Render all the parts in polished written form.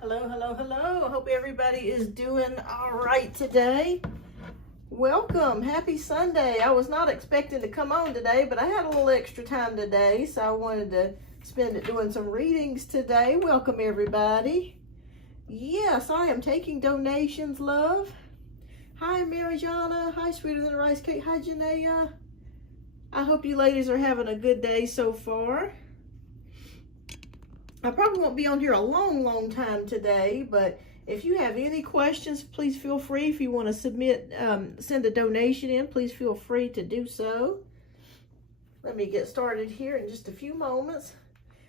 Hello, hello, hello. I hope everybody is doing all right today. Welcome. Happy Sunday. I was not expecting to come on today, but I had a little extra time today, so I wanted to spend it doing some readings today. Welcome, everybody. Yes, I am taking donations, love. Hi, Marijana. Hi, Sweeter Than a Rice Cake. Hi, Janaea. I hope you ladies are having a good day so far. I probably won't be on here a long time today, but if you have any questions, please feel free. If you want to submit, send a donation in, please feel free to do so. Let me get started here in just a few moments.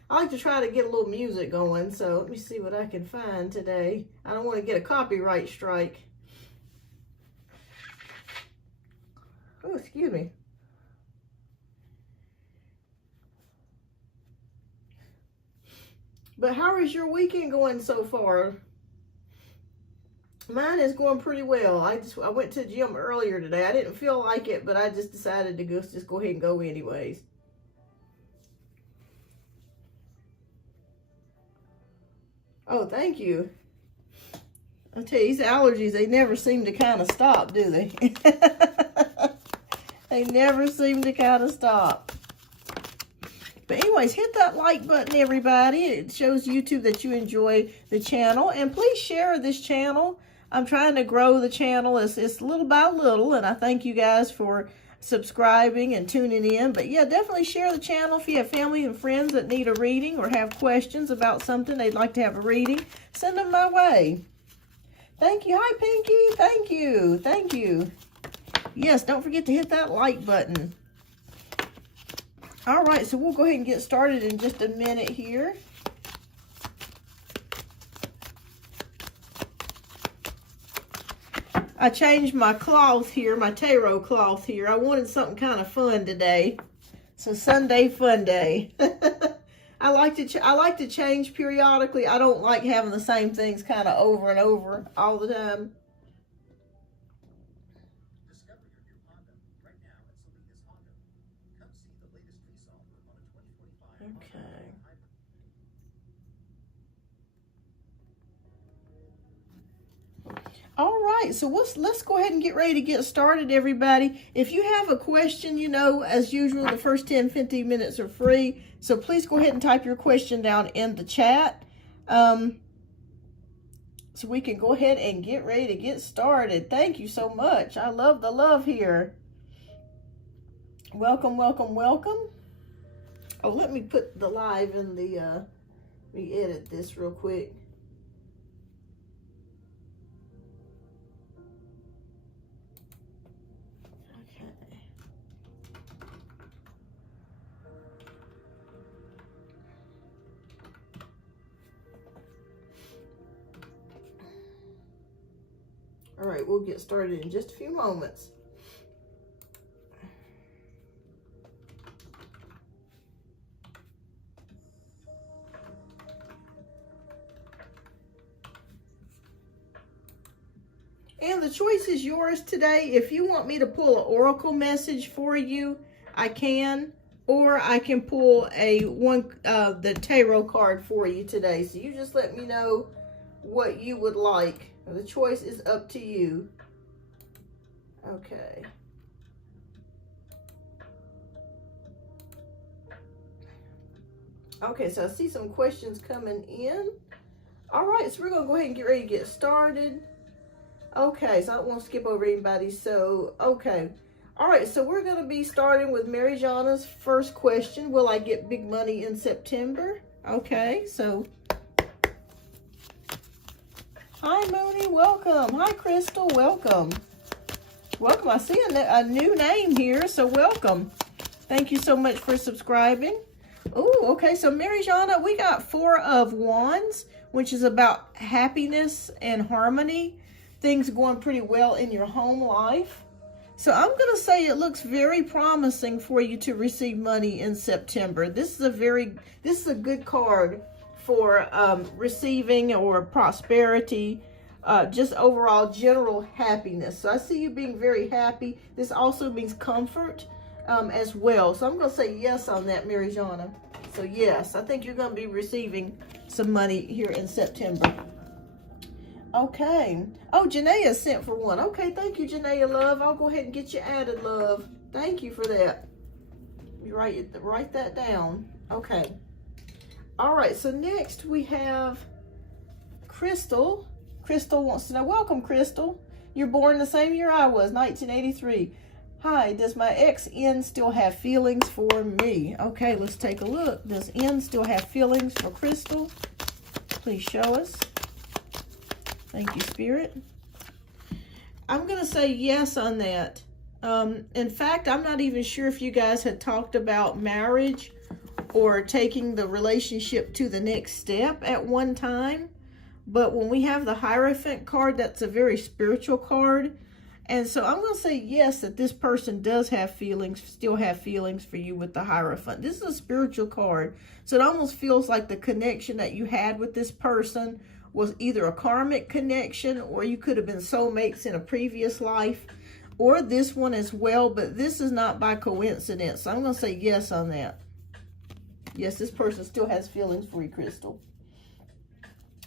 I like to try to get a little music going, so let me see what I can find today. I don't want to get a copyright strike. Oh, excuse me. But how is your weekend going so far? Mine is going pretty well. I went to the gym earlier today. I didn't feel like it, but I just decided to just go ahead and go anyways. Oh, thank you. I tell you, these allergies, they never seem to kind of stop, do they? They never seem to kind of stop. But anyways, hit that like button, everybody. It shows YouTube that you enjoy the channel. And please share this channel. I'm trying to grow the channel. It's little by little. And I thank you guys for subscribing and tuning in. But yeah, definitely share the channel if you have family and friends that need a reading or have questions about something they'd like to have a reading. Send them my way. Thank you. Hi, Pinky. Thank you. Thank you. Yes, don't forget to hit that like button. All right, so we'll go ahead and get started in just a minute here. I changed my cloth here, my tarot cloth here. I wanted something kind of fun today. So Sunday fun day. I like to change periodically. I don't like having the same things kind of over and over all the time. Okay. All right, so let's go ahead and get ready to get started, everybody. If you have a question, you know, as usual, the first 10-15 minutes are free. So please go ahead and type your question down in the chat. So we can go ahead and get ready to get started. Thank you so much. I love the love here. Welcome, welcome, welcome. Oh, let me put the live in the, let me edit this real quick. Okay. All right, we'll get started in just a few moments. And the choice is yours today. If you want me to pull an oracle message for you, I can. Or I can pull the tarot card for you today. So you just let me know what you would like. The choice is up to you. Okay. Okay, so I see some questions coming in. All right, so we're going to go ahead and get ready to get started. Okay, so I don't want to skip over anybody. So, okay. All right, so we're going to be starting with Marijana's first question. Will I get big money in September? Okay, so. Hi, Mooney. Welcome. Hi, Crystal. Welcome. Welcome. I see a new name here, so welcome. Thank you so much for subscribing. Oh, okay, so Marijana, we got 4 of Wands, which is about happiness and harmony. Things going pretty well in your home life. So I'm going to say it looks very promising for you to receive money in September. This is a good card for receiving or prosperity, just overall general happiness. So I see you being very happy. This also means comfort as well. So I'm going to say yes on that, Marijana. So yes, I think you're going to be receiving some money here in September. Okay. Oh, Janaea sent for one. Okay, thank you, Janaea, love. I'll go ahead and get you added, love. Thank you for that. You write that down. Okay. All right, so next we have Crystal. Crystal wants to know, welcome, Crystal. You're born the same year I was, 1983. Hi, does my ex N still have feelings for me? Okay, let's take a look. Does N still have feelings for Crystal? Please show us. Thank you, Spirit. I'm going to say yes on that. In fact, I'm not even sure if you guys had talked about marriage or taking the relationship to the next step at one time. But when we have the Hierophant card, that's a very spiritual card. And so I'm going to say yes, that this person does have feelings, still have feelings for you with the Hierophant. This is a spiritual card. So it almost feels like the connection that you had with this person was either a karmic connection, or you could have been soulmates in a previous life, or this one as well. But this is not by coincidence. So I'm going to say yes on that. Yes, this person still has feelings for you, Crystal.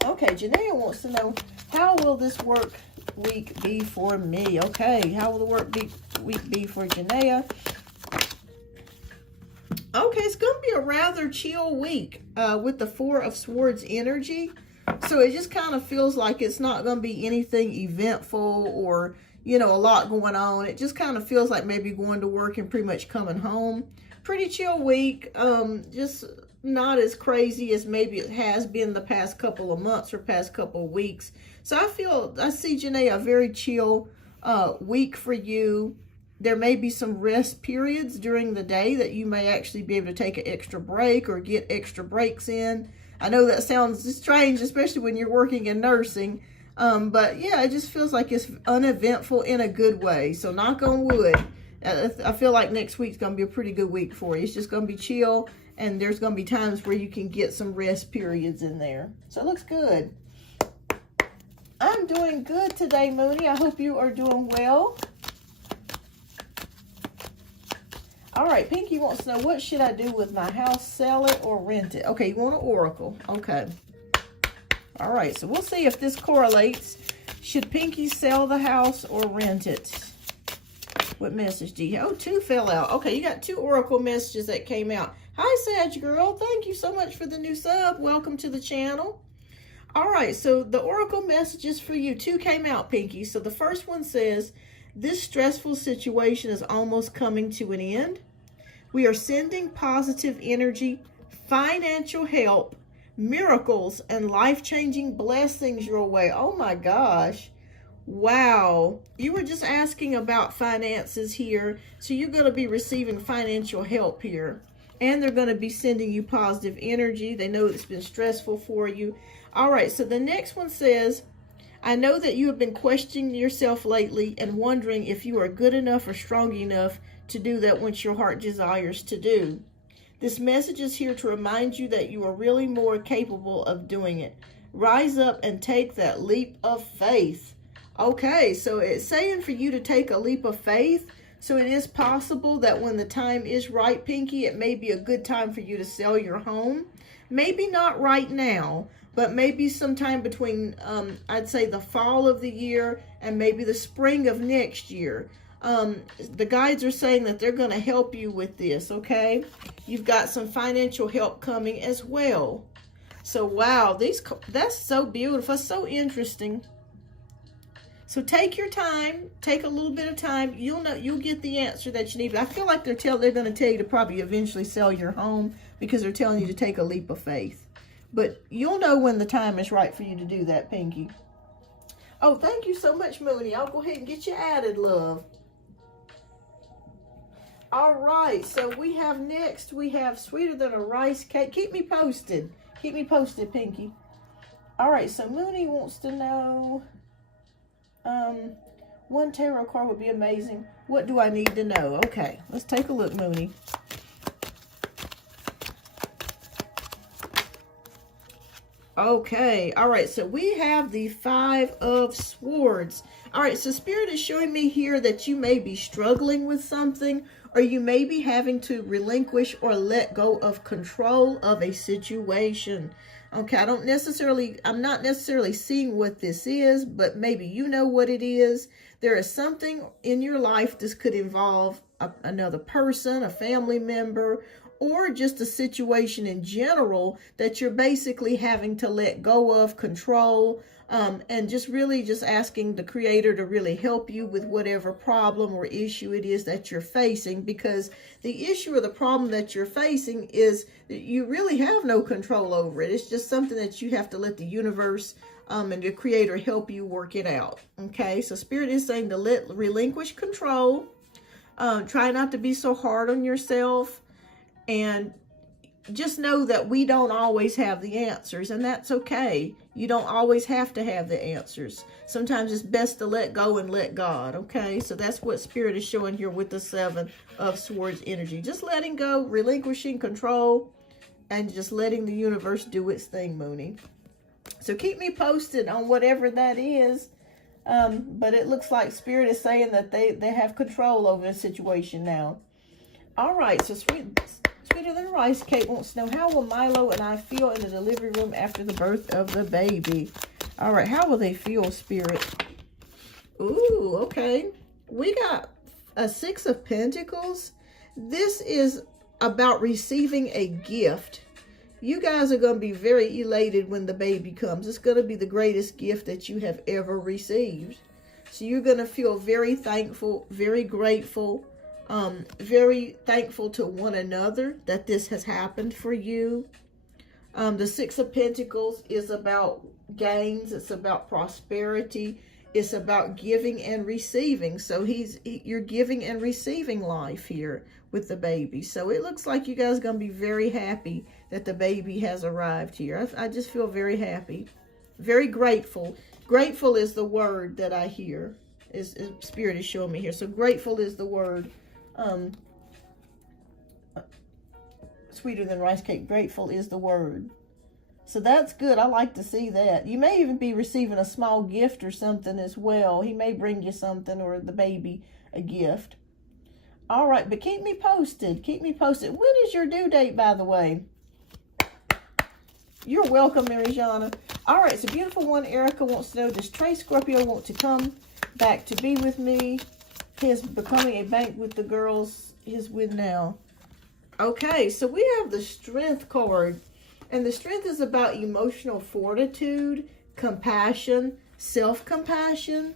Okay, Janaea wants to know, how will this work week be for me? Okay, how will the week be for Janaea? Okay, it's going to be a rather chill week with the Four of Swords energy. So it just kind of feels like it's not going to be anything eventful or, you know, a lot going on. It just kind of feels like maybe going to work and pretty much coming home. Pretty chill week. Just not as crazy as maybe it has been the past couple of months or past couple of weeks. So I see, Janaea, a very chill week for you. There may be some rest periods during the day that you may actually be able to take an extra break or get extra breaks in. I know that sounds strange, especially when you're working in nursing. But yeah, it just feels like it's uneventful in a good way. So knock on wood. I feel like next week's going to be a pretty good week for you. It's just going to be chill, and there's going to be times where you can get some rest periods in there. So it looks good. I'm doing good today, Mooney. I hope you are doing well. All right, Pinky wants to know, what should I do with my house? Sell it or rent it? Okay, you want an oracle. Okay. All right, so we'll see if this correlates. Should Pinky sell the house or rent it? What message do you have? Oh, 2 fell out. Okay, you got 2 oracle messages that came out. Hi, Sag Girl. Thank you so much for the new sub. Welcome to the channel. All right, so the oracle messages for you, 2 came out, Pinky. So the first one says, this stressful situation is almost coming to an end. We are sending positive energy, financial help, miracles, and life-changing blessings your way. Oh my gosh. Wow. You were just asking about finances here. So you're going to be receiving financial help here. And they're going to be sending you positive energy. They know it's been stressful for you. All right, so the next one says, I know that you have been questioning yourself lately and wondering if you are good enough or strong enough to do that which your heart desires to do. This message is here to remind you that you are really more capable of doing it. Rise up and take that leap of faith. Okay, so it's saying for you to take a leap of faith. So it is possible that when the time is right, Pinky, it may be a good time for you to sell your home. Maybe not right now, but maybe sometime between, I'd say, the fall of the year and maybe the spring of next year. The guides are saying that they're going to help you with this, okay? You've got some financial help coming as well. So, wow, that's so beautiful, so interesting. So take your time, take a little bit of time. You'll get the answer that you need. But I feel like they're going to tell you to probably eventually sell your home because they're telling you to take a leap of faith. But you'll know when the time is right for you to do that, Pinky. Oh, thank you so much, Mooney. I'll go ahead and get you added, love. All right, so we have Sweeter Than a Rice Cake. Keep me posted. Keep me posted, Pinky. All right, so Mooney wants to know, one tarot card would be amazing. What do I need to know? Okay, let's take a look, Mooney. Okay, all right, so we have the 5 of Swords. All right, so Spirit is showing me here that you may be struggling with something, or you may be having to relinquish or let go of control of a situation. Okay, I'm not necessarily seeing what this is, but maybe you know what it is. There is something in your life. This could involve another person, a family member, or just a situation in general that you're basically having to let go of, control, and just asking the Creator to really help you with whatever problem or issue it is that you're facing, because the issue or the problem that you're facing is that you really have no control over it. It's just something that you have to let the universe and the Creator help you work it out. Okay, so Spirit is saying to relinquish control. Try not to be so hard on yourself, and just know that we don't always have the answers, and that's okay. You don't always have to have the answers. Sometimes it's best to let go and let God, okay? So that's what Spirit is showing here with the Seven of Swords energy. Just letting go, relinquishing control, and just letting the universe do its thing, Mooney. So keep me posted on whatever that is. But it looks like Spirit is saying that they have control over the situation now. All right, so Sweeter Than Rice Cake wants to know, how will Milo and I feel in the delivery room after the birth of the baby? All right, how will they feel, Spirit? Ooh, okay. We got a Six of Pentacles. This is about receiving a gift. You guys are going to be very elated when the baby comes. It's going to be the greatest gift that you have ever received. So you're going to feel very thankful, very grateful, very thankful to one another that this has happened for you. The Six of Pentacles is about gains. It's about prosperity. It's about giving and receiving. So you're giving and receiving life here with the baby. So it looks like you guys are going to be very happy that the baby has arrived here. I just feel very happy, very grateful. Grateful is the word that I hear. Is Spirit is showing me here. So grateful is the word. Sweeter Than Rice Cake. Grateful is the word. So that's good. I like to see that. You may even be receiving a small gift or something as well. He may bring you something, or the baby a gift. All right, but keep me posted. Keep me posted. When is your due date, by the way? You're welcome, Marijana. All right, so beautiful one, Erica wants to know, does Trey Scorpio want to come back to be with me? His becoming a bank with the girls he's with now. Okay, so we have the Strength card. And the Strength is about emotional fortitude, compassion, self-compassion.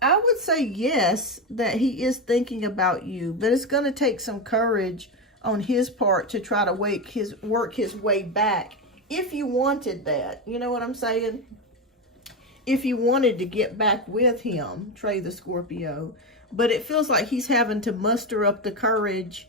I would say yes, that he is thinking about you, but it's going to take some courage on his part to try to work his way back. If you wanted that, you know what I'm saying? If you wanted to get back with him, Trey the Scorpio. But it feels like he's having to muster up the courage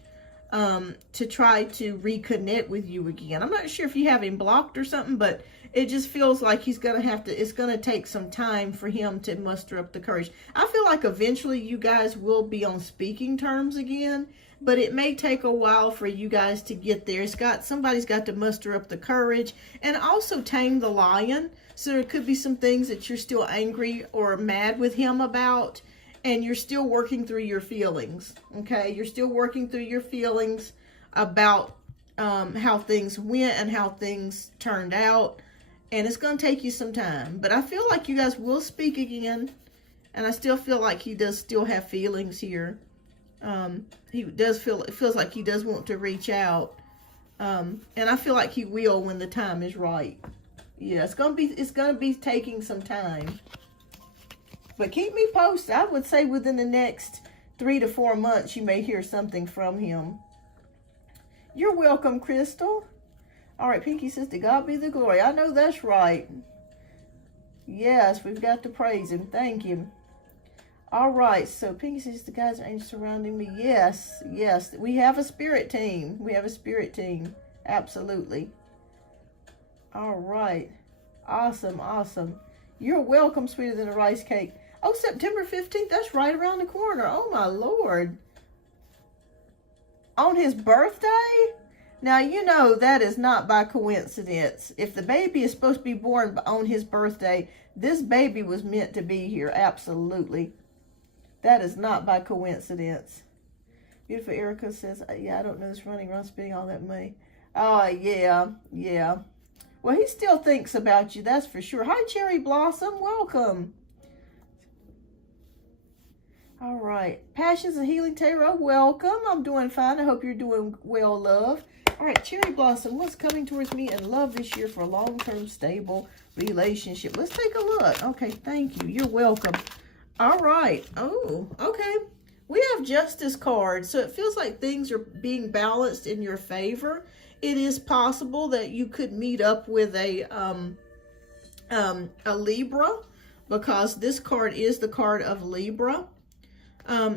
to try to reconnect with you again. I'm not sure if you have him blocked or something, but it just feels like he's going to have to, it's going to take some time for him to muster up the courage. I feel like eventually you guys will be on speaking terms again, but it may take a while for you guys to get there. Somebody's got to muster up the courage and also tame the lion. So there could be some things that you're still angry or mad with him about, and you're still working through your feelings, okay? You're still working through your feelings about how things went and how things turned out. And it's going to take you some time. But I feel like you guys will speak again. And I still feel like he does still have feelings here. It feels like he does want to reach out. And I feel like he will when the time is right. Yeah, it's going to be taking some time. But keep me posted. I would say within the next 3 to 4 months, you may hear something from him. You're welcome, Crystal. All right, Pinky says, to God be the glory. I know that's right. Yes, we've got to praise him. Thank you. All right, so Pinky says, the guys are angels surrounding me. Yes, yes. We have a spirit team. We have a spirit team. Absolutely. All right. Awesome, awesome. You're welcome, Sweeter Than a Rice Cake. Oh, September 15th, that's right around the corner. Oh, my Lord. On his birthday? Now, you know that is not by coincidence. If the baby is supposed to be born on his birthday, this baby was meant to be here. Absolutely. That is not by coincidence. Beautiful Erica says, yeah, I don't know this running around spending all that money. Oh, yeah, yeah. Well, he still thinks about you, that's for sure. Hi, Cherry Blossom. Welcome. All right. Passions and Healing Tarot, welcome. I'm doing fine. I hope you're doing well, love. All right, Cherry Blossom, what's coming towards me in love this year for a long-term, stable relationship? Let's take a look. Okay, thank you. You're welcome. All right. Oh, okay. We have Justice card, so it feels like things are being balanced in your favor. It is possible that you could meet up with a Libra, because this card is the card of Libra.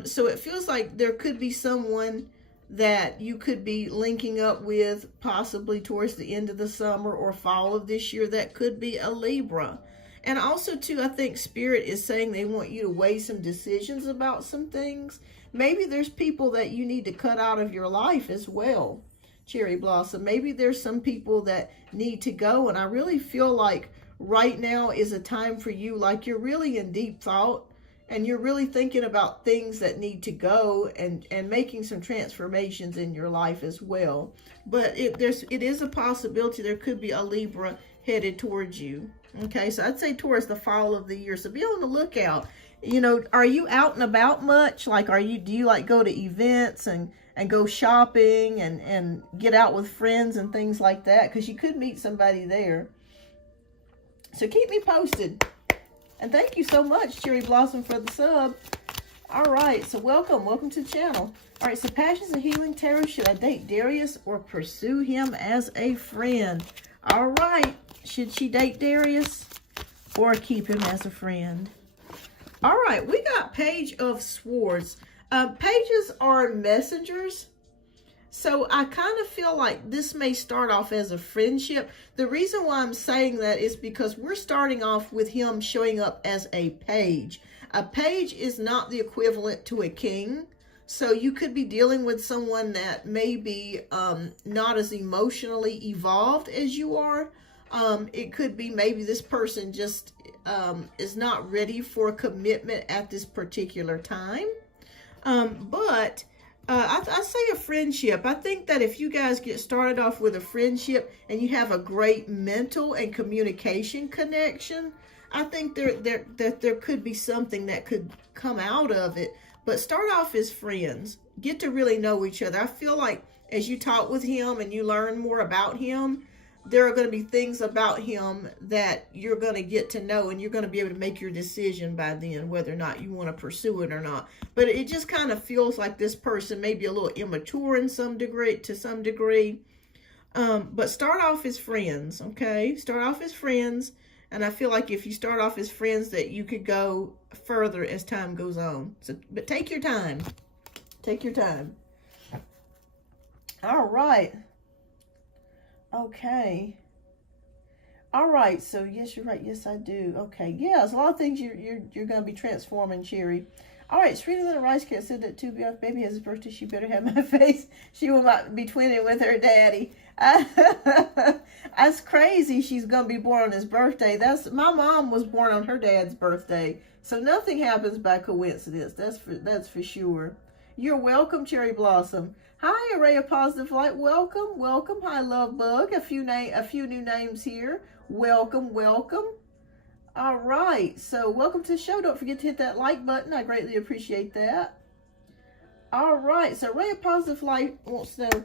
So it feels like there could be someone that you could be linking up with possibly towards the end of the summer or fall of this year. That could be a Libra. And also, too, I think Spirit is saying they want you to weigh some decisions about some things. Maybe there's people that you need to cut out of your life as well, Cherry Blossom. Maybe there's some people that need to go. And I really feel like right now is a time for you, like you're really in deep thought. And you're really thinking about things that need to go and making some transformations in your life as well. But it is a possibility there could be a Libra headed towards you. Okay, so I'd say towards the fall of the year. So be on the lookout. You know, are you out and about much? Like, do you like go to events and go shopping and get out with friends and things like that? Because you could meet somebody there. So keep me posted. And thank you so much, Cherry Blossom, for the sub. All right, so welcome to the channel. All right, so Passions and Healing Tarot, should I date Darius or pursue him as a friend? All right, should she date Darius or keep him as a friend? All right, we got Page of Swords. Pages are messengers. So I kind of feel like this may start off as a friendship. The reason why I'm saying that is because we're starting off with him showing up as a page. A page is not the equivalent to a king. So you could be dealing with someone that may be not as emotionally evolved as you are. It could be maybe this person just is not ready for a commitment at this particular time. I say a friendship. I think that if you guys get started off with a friendship and you have a great mental and communication connection, I think there could be something that could come out of it. But start off as friends. Get to really know each other. I feel like as you talk with him and you learn more about him, there are going to be things about him that you're going to get to know, and you're going to be able to make your decision by then whether or not you want to pursue it or not. But it just kind of feels like this person may be a little immature to some degree. But start off as friends, okay? Start off as friends, and I feel like if you start off as friends that you could go further as time goes on. So, but take your time. Take your time. All right. Okay. All right. So yes, you're right. Yes, I do. Okay. Yeah, there's a lot of things you're going to be transforming, Cherry. All right. Sweeter Than a Rice Cat said that too. If baby has his birthday, she better have my face. She will not be twinning with her daddy. That's crazy. She's going to be born on his birthday. My mom was born on her dad's birthday. So nothing happens by coincidence. That's for sure. You're welcome, Cherry Blossom. Hi, Array of Positive Light. Welcome, welcome. Hi, Love Bug. A few new names here. Welcome, welcome. All right. So welcome to the show. Don't forget to hit that like button. I greatly appreciate that. All right. So Array of Positive Light wants to know,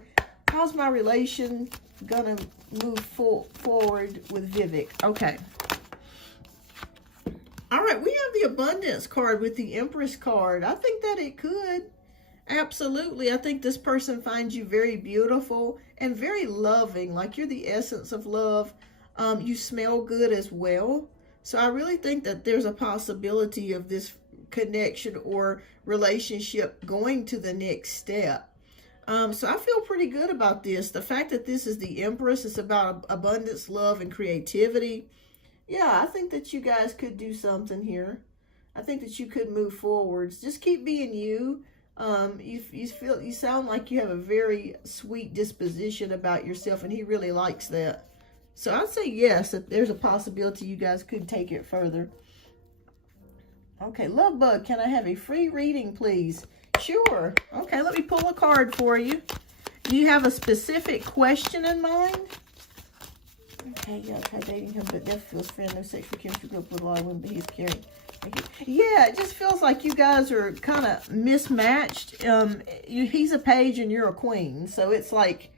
how's my relation gonna move forward with Vivek? Okay. All right. We have the Abundance card with the Empress card. I think that it could. Absolutely. I think this person finds you very beautiful and very loving, like you're the essence of love. You smell good as well. So I really think that there's a possibility of this connection or relationship going to the next step. So I feel pretty good about this. The fact that this is the Empress, it's about abundance, love, and creativity. Yeah, I think that you guys could do something here. I think that you could move forwards. Just keep being you. You sound like you have a very sweet disposition about yourself, and he really likes that. So I'd say yes, that there's a possibility you guys could take it further. Okay, Love Bug, can I have a free reading, please? Sure. Okay, let me pull a card for you. Do you have a specific question in mind? Okay, yeah, okay, dating him, but that feels friend, no sexual chemistry group with a lot of women, but he's caring. Yeah, it just feels like you guys are kind of mismatched. He's a page and you're a queen. So it's like,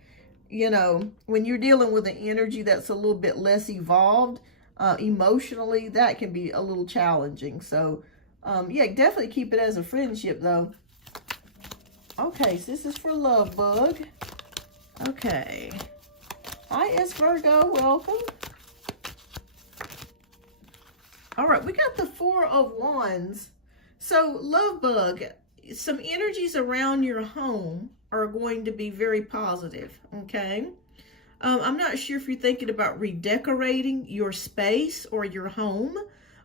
you know, when you're dealing with an energy that's a little bit less evolved, emotionally, that can be a little challenging. So, yeah, definitely keep it as a friendship, though. Okay, so this is for Love Bug. Okay. Hi, S. Virgo. Welcome. All right, we got the Four of Wands. So, Love Bug, some energies around your home are going to be very positive, okay? I'm not sure if you're thinking about redecorating your space or your home,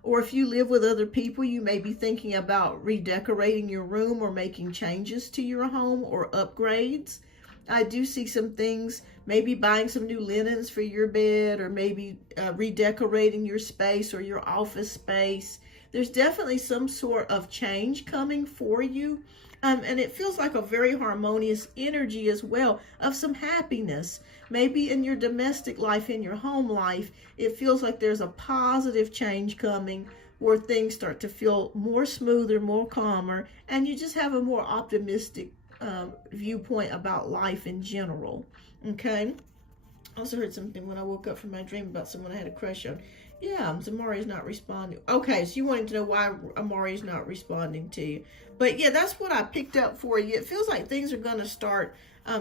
or if you live with other people, you may be thinking about redecorating your room or making changes to your home or upgrades. I do see some things, maybe buying some new linens for your bed, or maybe redecorating your space or your office space. There's definitely some sort of change coming for you. And it feels like a very harmonious energy as well of some happiness. Maybe in your domestic life, in your home life, it feels like there's a positive change coming where things start to feel more smoother, more calmer, and you just have a more optimistic viewpoint about life in general. Okay? I also heard something when I woke up from my dream about someone I had a crush on. Yeah, Amari's not responding. Okay, so you wanted to know why Amari's not responding to you. But yeah, that's what I picked up for you. It feels like things are going to start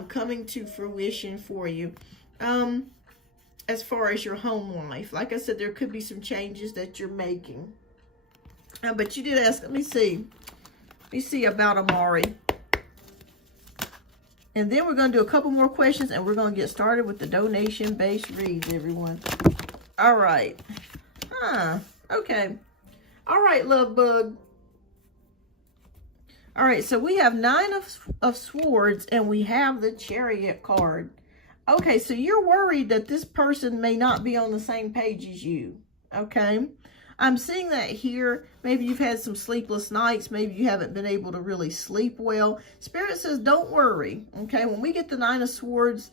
coming to fruition for you. As far as your home life. Like I said, there could be some changes that you're making. But you did ask, let me see. Let me see about Amari. And then we're going to do a couple more questions and we're going to get started with the donation-based reads, everyone. All right. Okay. All right, Love Bug. All right, so we have Nine of Swords and we have the Chariot card. Okay, so you're worried that this person may not be on the same page as you. Okay. I'm seeing that here. Maybe you've had some sleepless nights. Maybe you haven't been able to really sleep well. Spirit says, don't worry. Okay, when we get the Nine of Swords,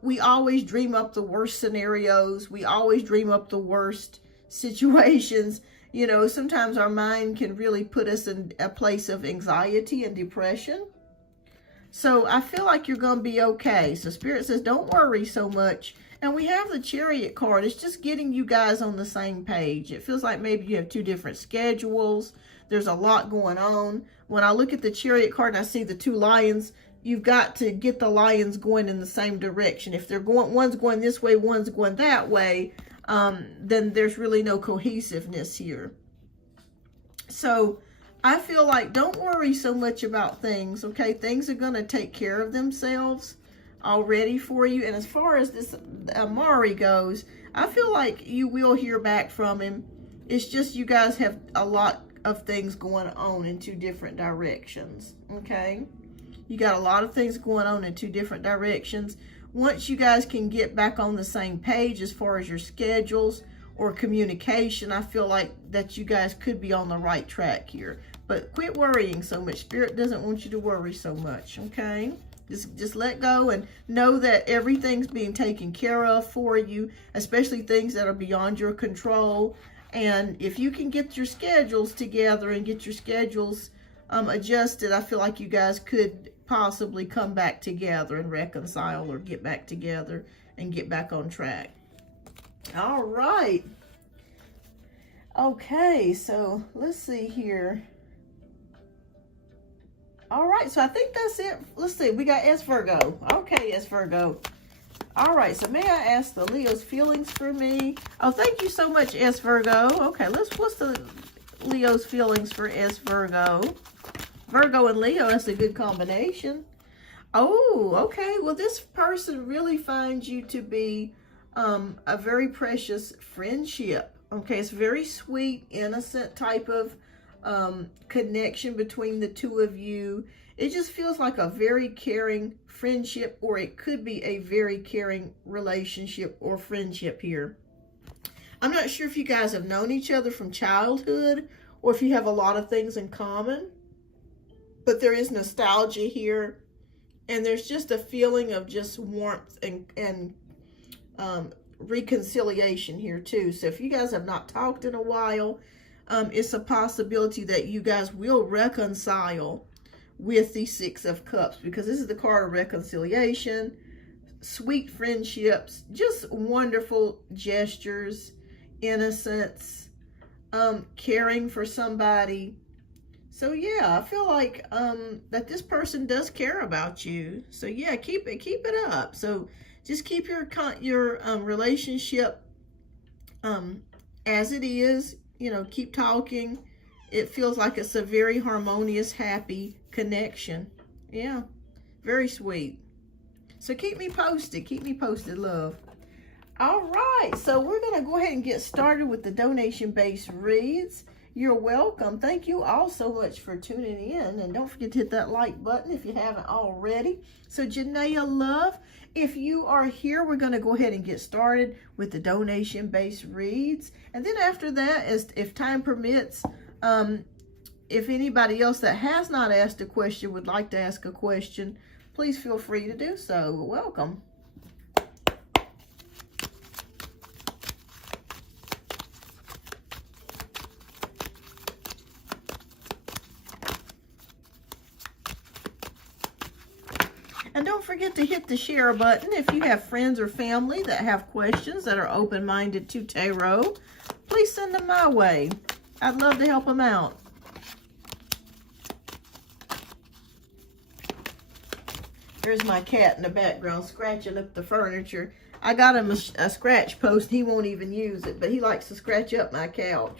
we always dream up the worst scenarios. We always dream up the worst situations. You know, sometimes our mind can really put us in a place of anxiety and depression. So I feel like you're going to be okay. So Spirit says, don't worry so much. And we have the Chariot card. It's just getting you guys on the same page. It feels like maybe you have two different schedules. There's a lot going on. When I look at the Chariot card and I see the two lions, you've got to get the lions going in the same direction. If they're going, one's going this way, one's going that way, then there's really no cohesiveness here. So I feel like don't worry so much about things, okay? Things are going to take care of themselves already for you. And as far as this Amari goes, I feel like you will hear back from him. It's just you guys have a lot of things going on in two different directions, okay? You got a lot of things going on in two different directions. Once you guys can get back on the same page as far as your schedules or communication, I feel like that you guys could be on the right track here. But quit worrying so much. Spirit doesn't want you to worry so much, okay? Just let go and know that everything's being taken care of for you, especially things that are beyond your control. And if you can get your schedules together and get your schedules adjusted, I feel like you guys could possibly come back together and reconcile or get back together and get back on track. All right. Okay, so let's see here. All right, so I think that's it. Let's see, we got S Virgo. Okay, S Virgo. All right, so may I ask the Leo's feelings for me? Oh, thank you so much, S Virgo. Okay, what's the Leo's feelings for S Virgo? Virgo and Leo, that's a good combination. Oh, okay. Well, this person really finds you to be a very precious friendship. Okay, it's very sweet, innocent type of connection between the two of you. It just feels like a very caring friendship, or it could be a very caring relationship or friendship here. I'm not sure if you guys have known each other from childhood or if you have a lot of things in common, but there is nostalgia here And there's just a feeling of just warmth and reconciliation here too. So if you guys have not talked in a while, it's a possibility that you guys will reconcile with the Six of Cups, because this is the card of reconciliation, sweet friendships, just wonderful gestures, innocence, caring for somebody. So yeah, I feel like that this person does care about you. So yeah, keep it up. So just keep your relationship as it is. You know, keep talking. It feels like it's a very harmonious, happy connection. Yeah, very sweet. So keep me posted. Keep me posted, love. All right, so we're going to go ahead and get started with the donation-based reads. You're welcome. Thank you all so much for tuning in. And don't forget to hit that like button if you haven't already. So Janaea, love, if you are here, we're going to go ahead and get started with the donation-based reads. And then after that, if time permits, if anybody else that has not asked a question would like to ask a question, please feel free to do so. Welcome. And don't forget to hit the share button if you have friends or family that have questions that are open-minded to tarot. Please send them my way. I'd love to help them out. There's my cat in the background scratching up the furniture. I got him a scratch post. He won't even use it, but he likes to scratch up my couch.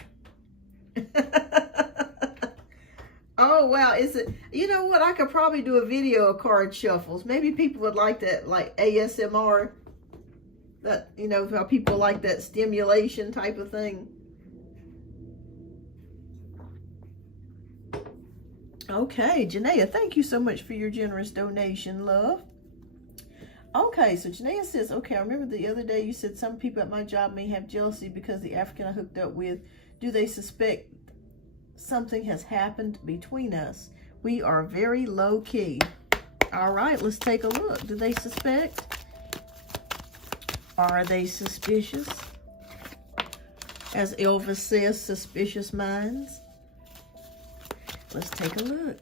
Oh, wow. Is it, you know what? I could probably do a video of card shuffles. Maybe people would like that, like ASMR. That, you know, how people like that stimulation type of thing. Okay, Janaea, thank you so much for your generous donation, love. Okay, so Janaea says, okay, I remember the other day you said some people at my job may have jealousy because the African I hooked up with, do they suspect something has happened between us? We are very low key. All right, let's take a look. Do they suspect? Are they suspicious? As Elvis says, suspicious minds. Let's take a look.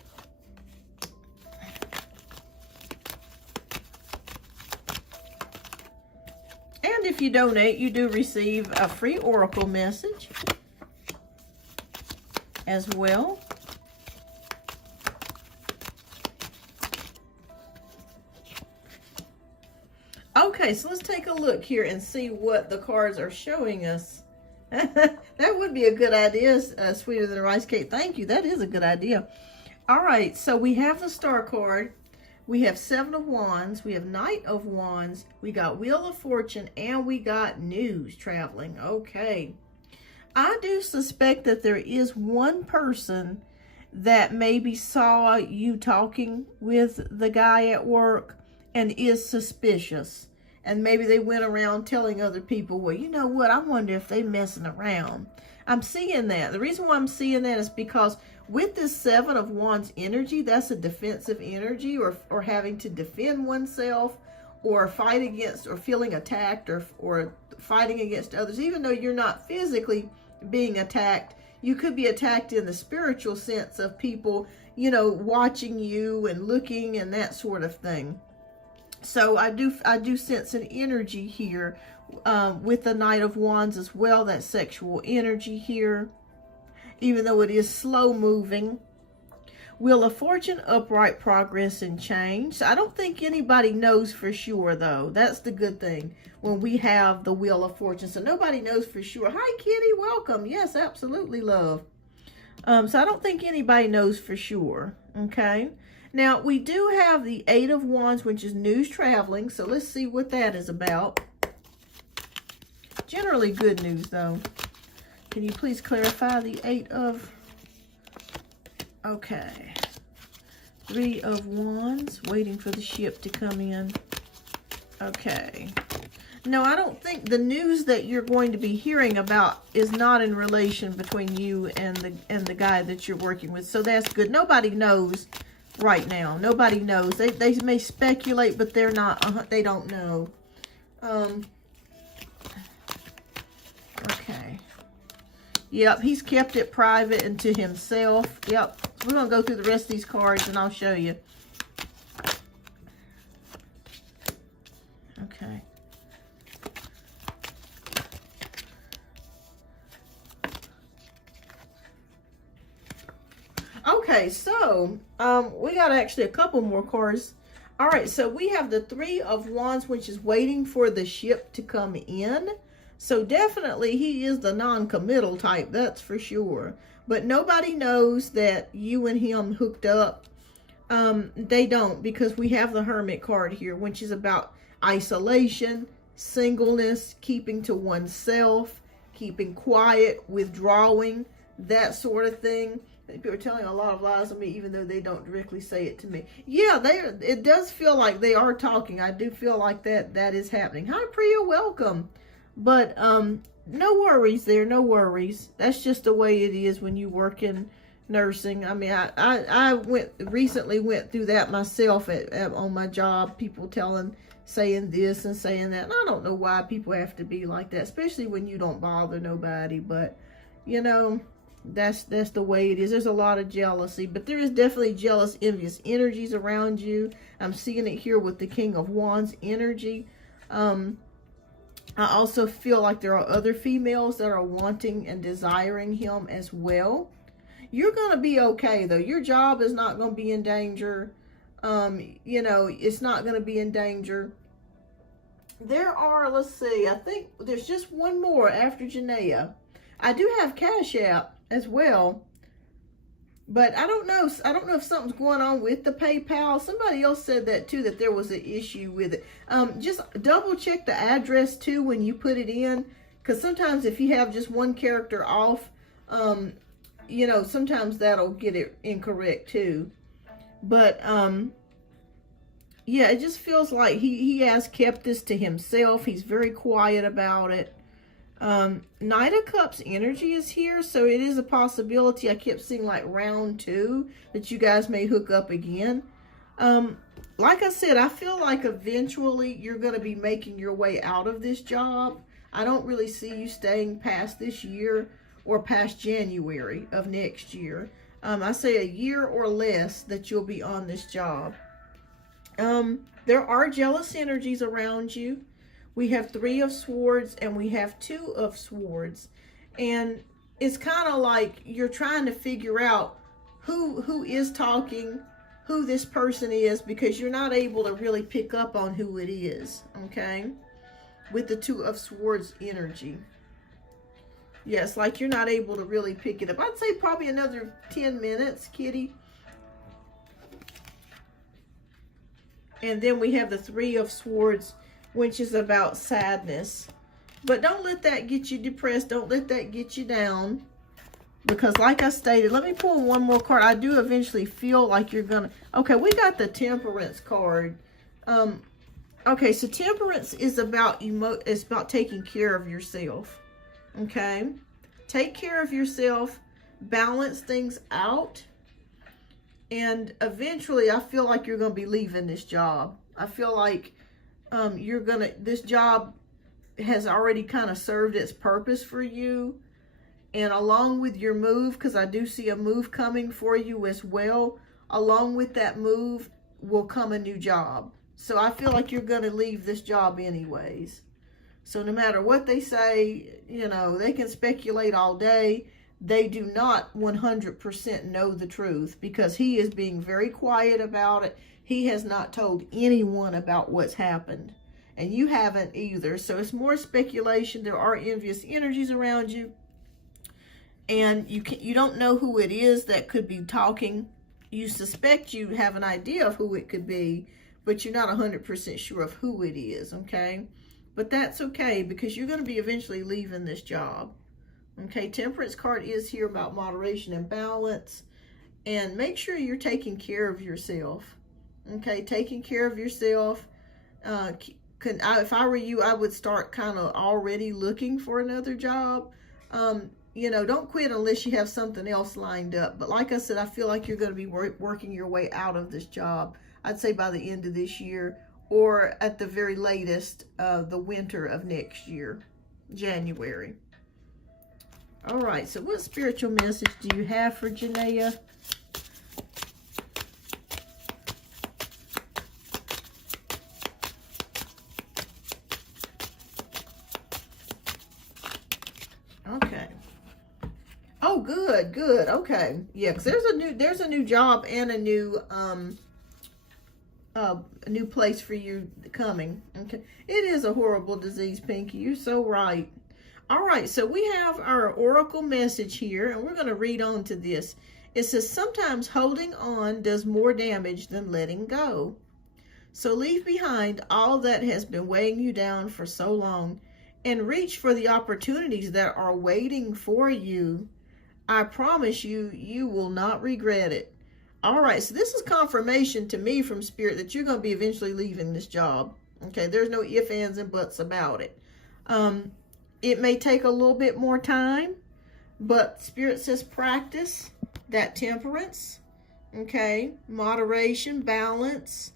And if you donate, you do receive a free oracle message as well. Okay, so let's take a look here and see what the cards are showing us. That would be a good idea, Sweeter Than a Rice Cake. Thank you. That is a good idea. All right, so we have the Star card. We have Seven of Wands. We have Knight of Wands. We got Wheel of Fortune, and we got News Traveling. Okay. I do suspect that there is one person that maybe saw you talking with the guy at work and is suspicious. And maybe they went around telling other people, well, you know what? I wonder if they messing around. I'm seeing that. The reason why I'm seeing that is because with this Seven of Wands energy, that's a defensive energy, or having to defend oneself, or fight against, or feeling attacked, or fighting against others. Even though you're not physically being attacked, you could be attacked in the spiritual sense of people, you know, watching you and looking and that sort of thing. So I do sense an energy here with the Knight of Wands as well, that sexual energy here, even though it is slow moving. Wheel of Fortune, upright progress and change. So I don't think anybody knows for sure, though. That's the good thing when we have the Wheel of Fortune. So nobody knows for sure. Hi, Kitty. Welcome. Yes, absolutely, love. So I don't think anybody knows for sure. Okay. Now, we do have the Eight of Wands, which is news traveling. So let's see what that is about. Generally good news, though. Can you please clarify the Eight of... Okay. Three of Wands, waiting for the ship to come in. Okay. No, I don't think the news that you're going to be hearing about is not in relation between you and the guy that you're working with. So that's good. Nobody knows right now. Nobody knows. They may speculate, but they're not, they don't know. Okay. Yep, he's kept it private and to himself. Yep. We're going to go through the rest of these cards and I'll show you. Okay. Okay, so we got actually a couple more cards. All right, so we have the Three of Wands, which is waiting for the ship to come in. So definitely he is the non-committal type, that's for sure. But nobody knows that you and him hooked up. They don't, because we have the Hermit card here, which is about isolation, singleness, keeping to oneself, keeping quiet, withdrawing, that sort of thing. People are telling a lot of lies on me, even though they don't directly say it to me. Yeah, it does feel like they are talking. I do feel like that is happening. Hi, Priya, welcome. But no worries there, no worries. That's just the way it is when you work in nursing. I mean, I recently went through that myself on my job. People saying this and saying that. And I don't know why people have to be like that, especially when you don't bother nobody. But you know, that's the way it is. There's a lot of jealousy, but there is definitely jealous, envious energies around you. I'm seeing it here with the King of Wands energy. I also feel like there are other females that are wanting and desiring him as well. You're going to be okay, though. Your job is not going to be in danger. You know, it's not going to be in danger. There are, let's see, I think there's just one more after Janaea. I do have Cashapp as well. But I don't know. I don't know if something's going on with the PayPal. Somebody else said that too, that there was an issue with it. Just double check the address too when you put it in, because sometimes if you have just one character off, you know, sometimes that'll get it incorrect too. But yeah, it just feels like he has kept this to himself. He's very quiet about it. Knight of Cups energy is here, so it is a possibility. I kept seeing like round 2 that you guys may hook up again. Like I said, I feel like eventually you're going to be making your way out of this job. I don't really see you staying past this year or past January of next year. I say a year or less that you'll be on this job. There are jealous energies around you. We have 3 of Swords and we have 2 of Swords. And it's kind of like you're trying to figure out who is talking, who this person is, because you're not able to really pick up on who it is, okay? With the 2 of Swords energy. Yes, like you're not able to really pick it up. I'd say probably another 10 minutes, Kitty. And then we have the 3 of Swords, which is about sadness. But don't let that get you depressed. Don't let that get you down. Because like I stated, let me pull one more card. I do eventually feel like you're going to... Okay, we got the Temperance card. Okay, so Temperance is about it's about taking care of yourself. Okay? Take care of yourself. Balance things out. And eventually, I feel like you're going to be leaving this job. I feel like this job has already kind of served its purpose for you. And along with your move, because I do see a move coming for you as well, along with that move will come a new job. So I feel like you're going to leave this job anyways. So no matter what they say, you know, they can speculate all day. They do not 100% know the truth, because he is being very quiet about it. He has not told anyone about what's happened, and you haven't either. So it's more speculation. There are envious energies around you, and you don't know who it is that could be talking. You suspect, you have an idea of who it could be, but you're not 100% sure of who it is, okay? But that's okay, because you're going to be eventually leaving this job. Okay, Temperance card is here about moderation and balance. And make sure you're taking care of yourself. Okay, taking care of yourself. If I were you, I would start kind of already looking for another job. you know, don't quit unless you have something else lined up. But like I said, I feel like you're going to be working your way out of this job. I'd say by the end of this year, or at the very latest, the winter of next year, January. All right, so what spiritual message do you have for Janaea? Okay. Oh, good, good. Okay. Yeah, because there's a new job and a new place for you coming. Okay. It is a horrible disease, Pinky. You're so right. All right, so we have our oracle message here, and we're going to read on to this. It says, sometimes holding on does more damage than letting go. So leave behind all that has been weighing you down for so long and reach for the opportunities that are waiting for you. I promise you, you will not regret it. All right, so this is confirmation to me from Spirit that you're going to be eventually leaving this job. Okay, there's no ifs, ands, and buts about it. It may take a little bit more time, but Spirit says practice that temperance, okay? Moderation, balance,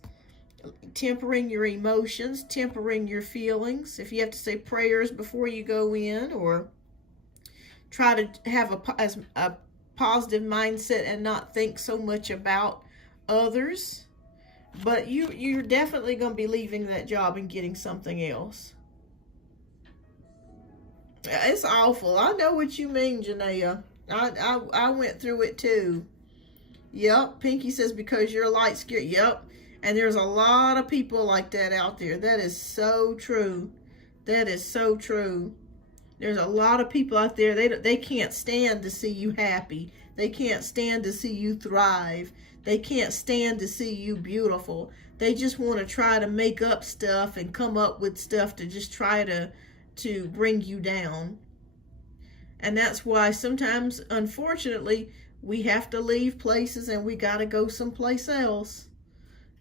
tempering your emotions, tempering your feelings. If you have to say prayers before you go in, or try to have a positive mindset and not think so much about others. But you're definitely going to be leaving that job and getting something else. It's awful. I know what you mean, Janaea. I went through it too. Yep. Pinky says because you're light skinned. Yep. And there's a lot of people like that out there. That is so true. That is so true. There's a lot of people out there. They can't stand to see you happy. They can't stand to see you thrive. They can't stand to see you beautiful. They just want to try to make up stuff and come up with stuff to just try to bring you down. And that's why sometimes, unfortunately, we have to leave places and we got to go someplace else.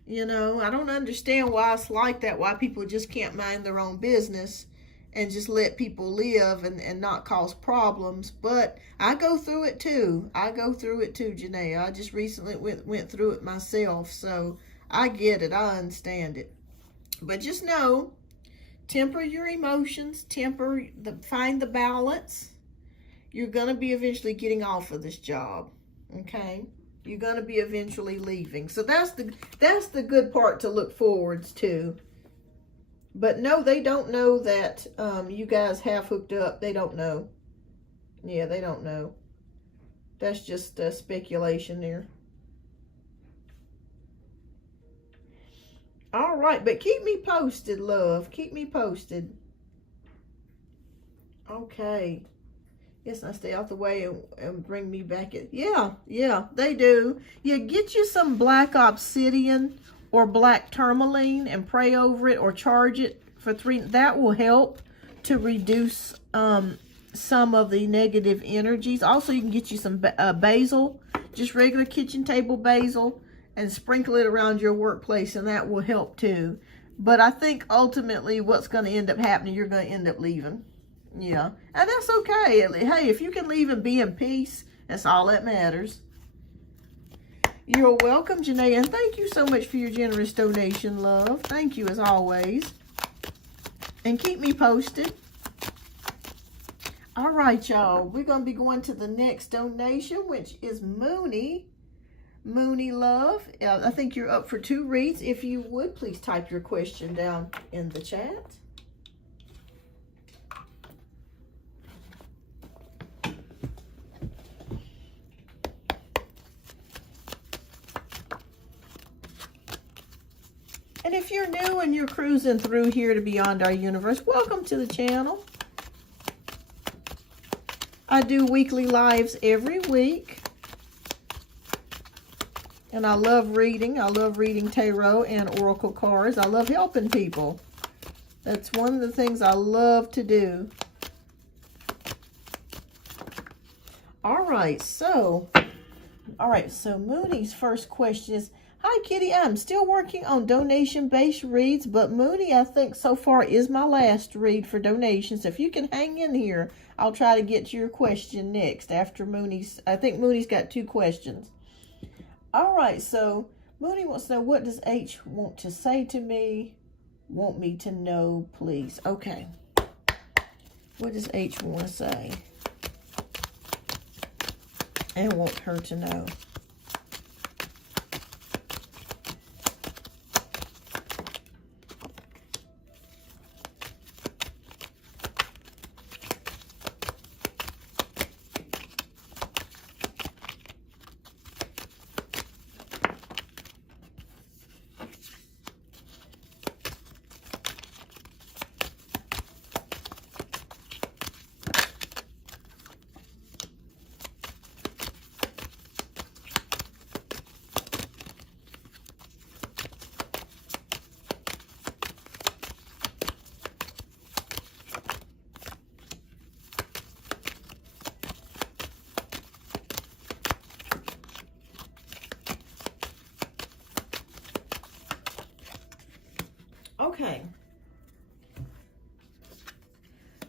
You know, I don't understand why it's like that, why people just can't mind their own business and just let people live and not cause problems. But I go through it too. I go through it too, Janaea. I just recently went through it myself. So I get it. I understand it. But just know, temper your emotions, find the balance. You're going to be eventually getting off of this job, okay? You're going to be eventually leaving. So that's the good part to look forwards to. But no, they don't know that you guys have hooked up. They don't know. Yeah, they don't know. That's just speculation there. All right, but keep me posted, love. Keep me posted. Okay. Yes, I stay out the way and bring me back in. Yeah, they do. Yeah, get you some black obsidian or black tourmaline and pray over it or charge it for 3. That will help to reduce some of the negative energies. Also, you can get you some basil, just regular kitchen table basil, and sprinkle it around your workplace, and that will help too. But I think ultimately what's going to end up happening, you're going to end up leaving. Yeah, and that's okay. Hey, if you can leave and be in peace, that's all that matters. You're welcome, Janaea, and thank you so much for your generous donation, love. Thank you as always. And keep me posted. All right, y'all. We're going to be going to the next donation, which is Mooney. Mooney, love. I think you're up for 2 reads. If you would, please type your question down in the chat. And if you're new and you're cruising through here to Beyond Our Universe, welcome to the channel. I do weekly lives every week. And I love reading. I love reading tarot and oracle cards. I love helping people. That's one of the things I love to do. All right, so Mooney's first question is, Hi, Kitty. I'm still working on donation-based reads, but Mooney, I think so far, is my last read for donations. If you can hang in here, I'll try to get to your question next after Mooney's. I think Mooney's got 2 questions. All right, so Mooney wants to know, what does H want to say to me? Want me to know, please. Okay. What does H want to say? And want her to know. Okay.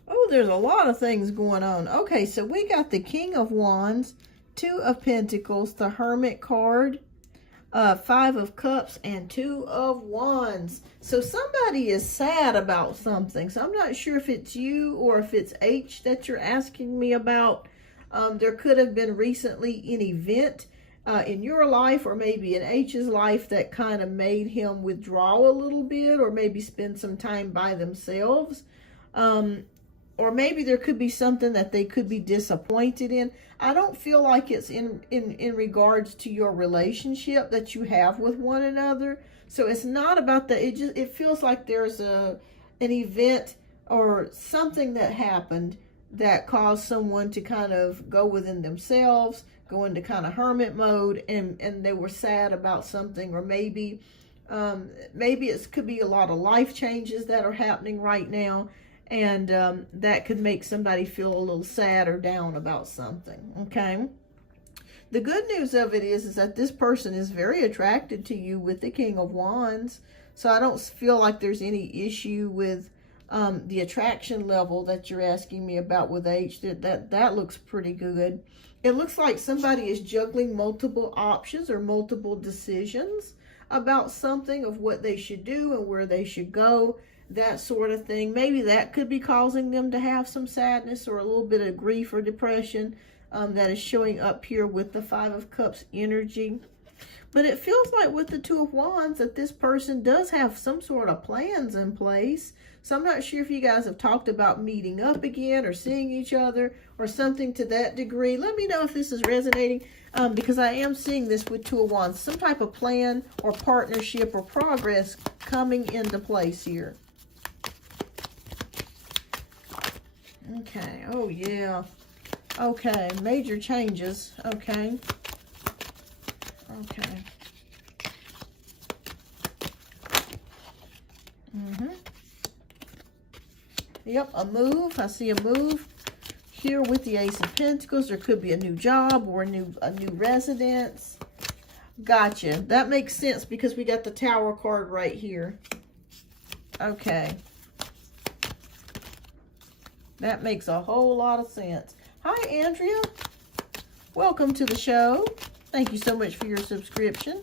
Oh, there's a lot of things going on. Okay, so we got the King of Wands, 2 of Pentacles, the Hermit card, 5 of Cups, and 2 of Wands. So somebody is sad about something. So I'm not sure if it's you or if it's H that you're asking me about. There could have been recently an event in your life or maybe in H's life that kind of made him withdraw a little bit or maybe spend some time by themselves. Or maybe there could be something that they could be disappointed in. I don't feel like it's in regards to your relationship that you have with one another. So it's not about that. It feels like there's an event or something that happened that caused someone to kind of go within themselves, go into kind of hermit mode, and they were sad about something, or maybe it could be a lot of life changes that are happening right now, and that could make somebody feel a little sad or down about something. Okay. The good news of it is that this person is very attracted to you with the King of Wands. So I don't feel like there's any issue with the attraction level that you're asking me about with H. That looks pretty good. It looks like somebody is juggling multiple options or multiple decisions about something of what they should do and where they should go, that sort of thing. Maybe that could be causing them to have some sadness or a little bit of grief or depression that is showing up here with the 5 of Cups energy. But it feels like with the 2 of Wands that this person does have some sort of plans in place. So I'm not sure if you guys have talked about meeting up again or seeing each other or something to that degree. Let me know if this is resonating, because I am seeing this with 2 of Wands. Some type of plan or partnership or progress coming into place here. Okay. Oh, yeah. Okay. Major changes. Okay. Okay. Yep, a move. I see a move here with the Ace of Pentacles. There could be a new job or a new residence. Gotcha. That makes sense because we got the Tower card right here. Okay. That makes a whole lot of sense. Hi, Andrea. Welcome to the show. Thank you so much for your subscription.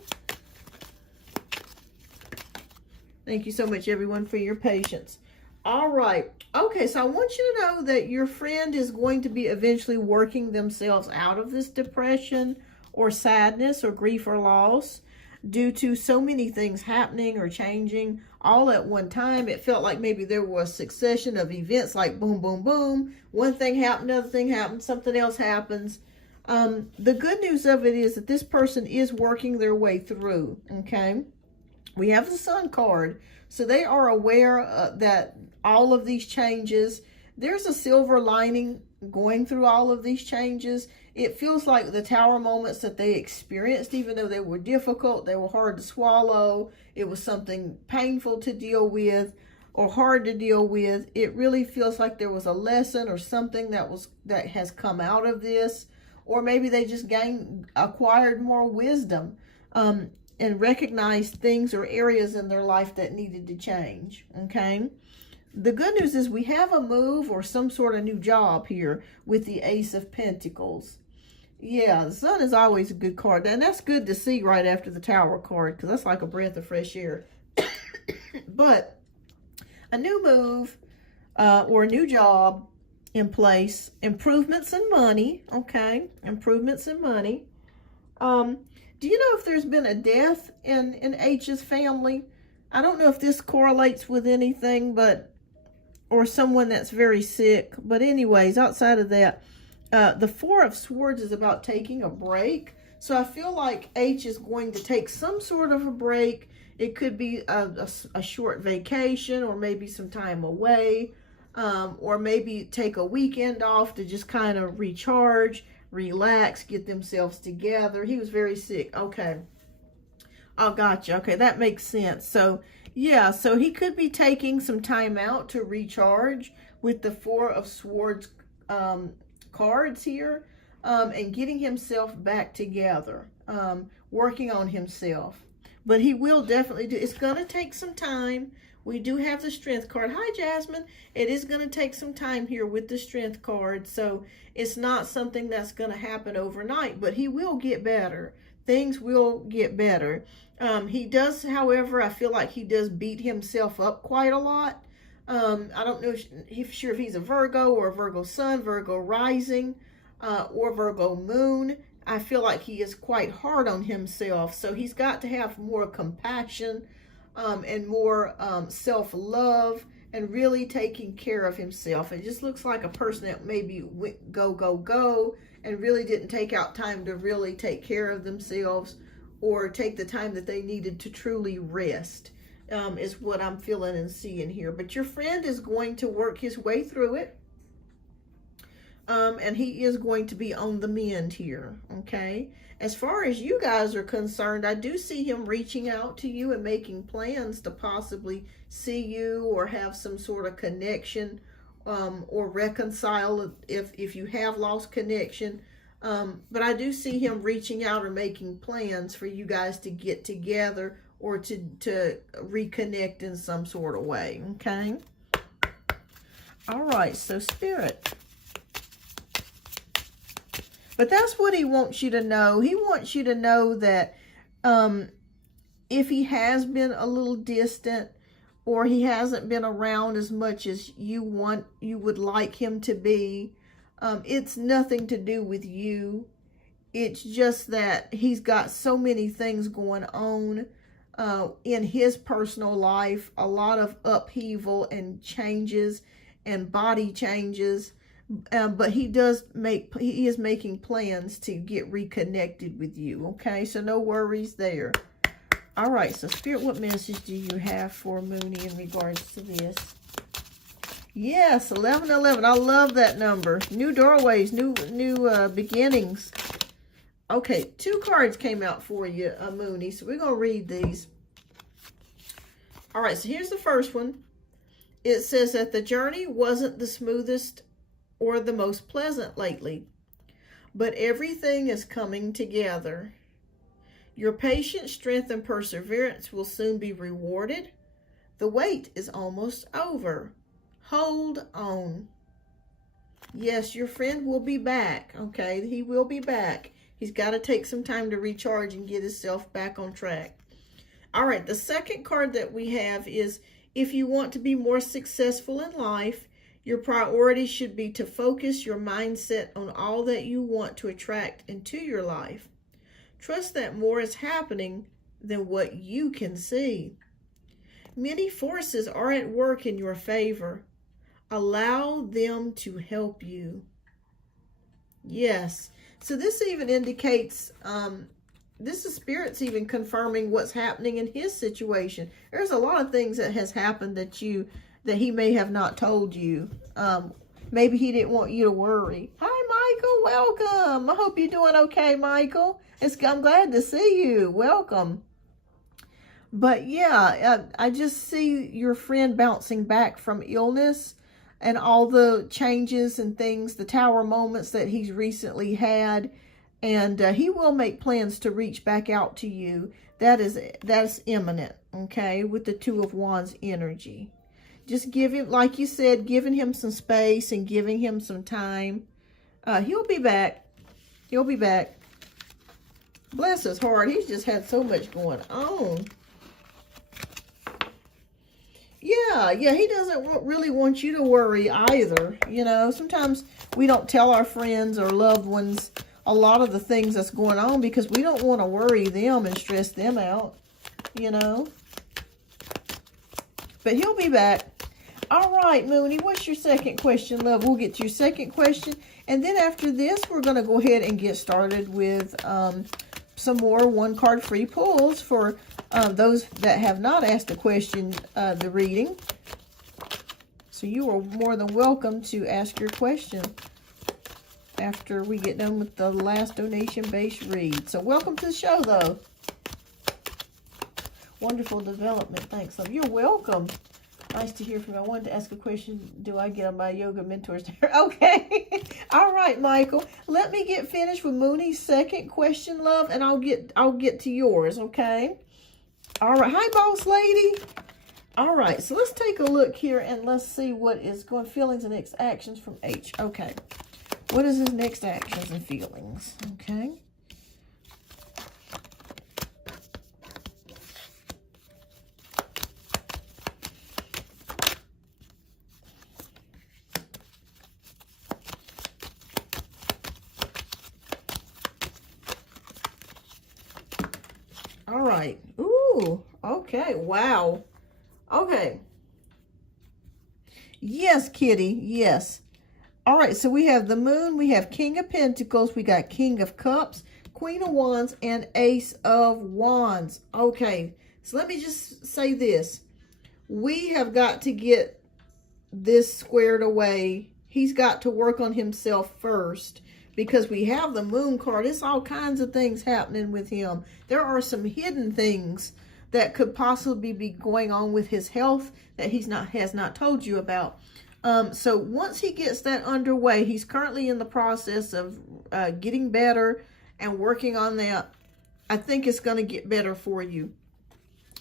Thank you so much, everyone, for your patience. All right. Okay, so I want you to know that your friend is going to be eventually working themselves out of this depression or sadness or grief or loss due to so many things happening or changing all at one time. It felt like maybe there was a succession of events like boom, boom, boom. One thing happened, another thing happened, something else happens. The good news of it is that this person is working their way through, okay? We have the Sun card, so they are aware that all of these changes, there's a silver lining going through all of these changes. It feels like the Tower moments that they experienced, even though they were difficult, they were hard to swallow, it was something painful to deal with or hard to deal with, it really feels like there was a lesson or something that has come out of this. Or maybe they just acquired more wisdom. and recognized things or areas in their life that needed to change, okay? The good news is we have a move or some sort of new job here with the Ace of Pentacles. Yeah, the Sun is always a good card. And that's good to see right after the Tower card, because that's like a breath of fresh air. But a new move or a new job in place. Improvements in money, okay? Improvements in money. Do you know if there's been a death in H's family? I don't know if this correlates with anything, but or someone that's very sick. But anyways, outside of that, the Four of Swords is about taking a break. So I feel like H is going to take some sort of a break. It could be a short vacation, or maybe some time away, or maybe take a weekend off to just kind of recharge, relax, get themselves together. He was very sick. Okay. Oh, gotcha. Okay, that makes sense. So yeah, so he could be taking some time out to recharge with the Four of Swords cards here, and getting himself back together, working on himself. But he will definitely do. It's going to take some time. We do have the Strength card. Hi, Jasmine. It is going to take some time here with the Strength card. So it's not something that's going to happen overnight, but he will get better. Things will get better. He does, however, I feel like he does beat himself up quite a lot. I don't know if he's a Virgo or a Virgo Sun, Virgo Rising, or Virgo Moon. I feel like he is quite hard on himself. So he's got to have more compassion and more self-love, and really taking care of himself. It just looks like a person that maybe went go, and really didn't take out time to really take care of themselves, or take the time that they needed to truly rest, is what I'm feeling and seeing here. But your friend is going to work his way through it. And he is going to be on the mend here, okay? As far as you guys are concerned, I do see him reaching out to you and making plans to possibly see you or have some sort of connection, or reconcile if you have lost connection. But I do see him reaching out or making plans for you guys to get together or to reconnect in some sort of way, okay? All right, so Spirit. But that's what he wants you to know. He wants you to know that if he has been a little distant, or he hasn't been around as much as you would like him to be, it's nothing to do with you. It's just that he's got so many things going on in his personal life, a lot of upheaval and changes and body changes. But he is making plans to get reconnected with you, okay? So no worries there. All right, so Spirit, what message do you have for Mooney in regards to this? Yes, 1111. I love that number. New doorways, new beginnings. Okay, 2 cards came out for you, Mooney. So we're going to read these. All right, so here's the first one. It says that the journey wasn't the smoothest or the most pleasant lately, but everything is coming together. Your patience, strength, and perseverance will soon be rewarded. The wait is almost over. Hold on. Yes, your friend will be back, okay? He will be back. He's got to take some time to recharge and get himself back on track. All right, the second card that we have is, if you want to be more successful in life, your priority should be to focus your mindset on all that you want to attract into your life. Trust that more is happening than what you can see. Many forces are at work in your favor. Allow them to help you. Yes. So this even indicates, this is Spirit's even confirming what's happening in his situation. There's a lot of things that has happened that he may have not told you. Maybe he didn't want you to worry. Hi, Michael. Welcome. I hope you're doing okay, Michael. I'm glad to see you. Welcome. But yeah, I just see your friend bouncing back from illness and all the changes and things, the tower moments that he's recently had. And he will make plans to reach back out to you. That's imminent, okay, with the Two of Wands energy. Just give him, like you said, giving him some space and giving him some time. He'll be back. He'll be back. Bless his heart. He's just had so much going on. Yeah, he doesn't really want you to worry either. You know, sometimes we don't tell our friends or loved ones a lot of the things that's going on because we don't want to worry them and stress them out, you know. But he'll be back. All right, Mooney, what's your second question, love? We'll get to your second question. And then after this, we're going to go ahead and get started with some more one-card free pulls for those that have not asked a question, the reading. So you are more than welcome to ask your question after we get done with the last donation-based read. So welcome to the show, though. Wonderful development. Thanks, love. You're welcome. Nice to hear from you. I wanted to ask a question. Do I get on my yoga mentors there? Okay. All right, Michael. Let me get finished with Mooney's second question, love, and I'll get to yours, okay? All right. Hi, boss lady. All right. So let's take a look here and let's see what is going feelings and next actions from H. Okay. What is his next actions and feelings? Okay. All right. Ooh. Okay. Wow. Okay. Yes, Kitty. Yes. All right, so we have the Moon, we have King of Pentacles, we got King of Cups, Queen of Wands, and Ace of Wands. Okay, so let me just say this. We have got to get this squared away. He's got to work on himself first because we have the Moon card. It's all kinds of things happening with him. There are some hidden things that could possibly be going on with his health that has not told you about. So once he gets that underway, he's currently in the process of getting better and working on that. I think it's going to get better for you.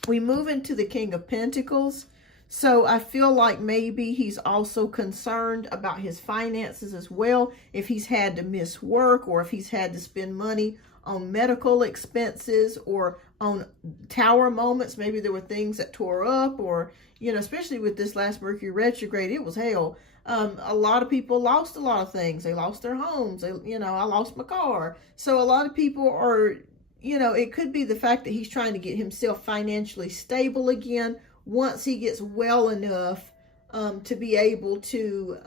We move into the King of Pentacles. So I feel like maybe he's also concerned about his finances as well. If he's had to miss work or if he's had to spend money on medical expenses or on tower moments. Maybe there were things that tore up or, you know, especially with this last Mercury retrograde, it was hell. A lot of people lost a lot of things. They lost their homes. I lost my car. So a lot of people are, you know, it could be the fact that he's trying to get himself financially stable again once he gets well enough to be able to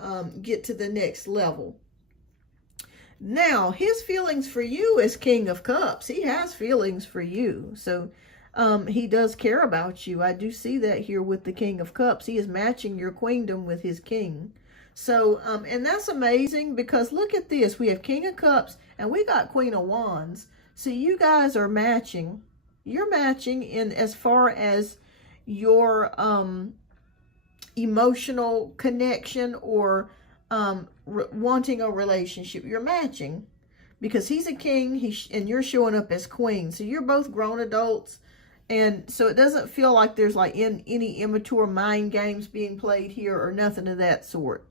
get to the next level. Now, his feelings for you as King of Cups, he has feelings for you. So he does care about you. I do see that here with the King of Cups. He is matching your queendom with his king. So, and that's amazing because look at this. We have King of Cups and we got Queen of Wands. So you guys are matching. You're matching in as far as your emotional connection or wanting a relationship. You're matching because he's a king and you're showing up as queen. So you're both grown adults. And so it doesn't feel like there's like any immature mind games being played here or nothing of that sort.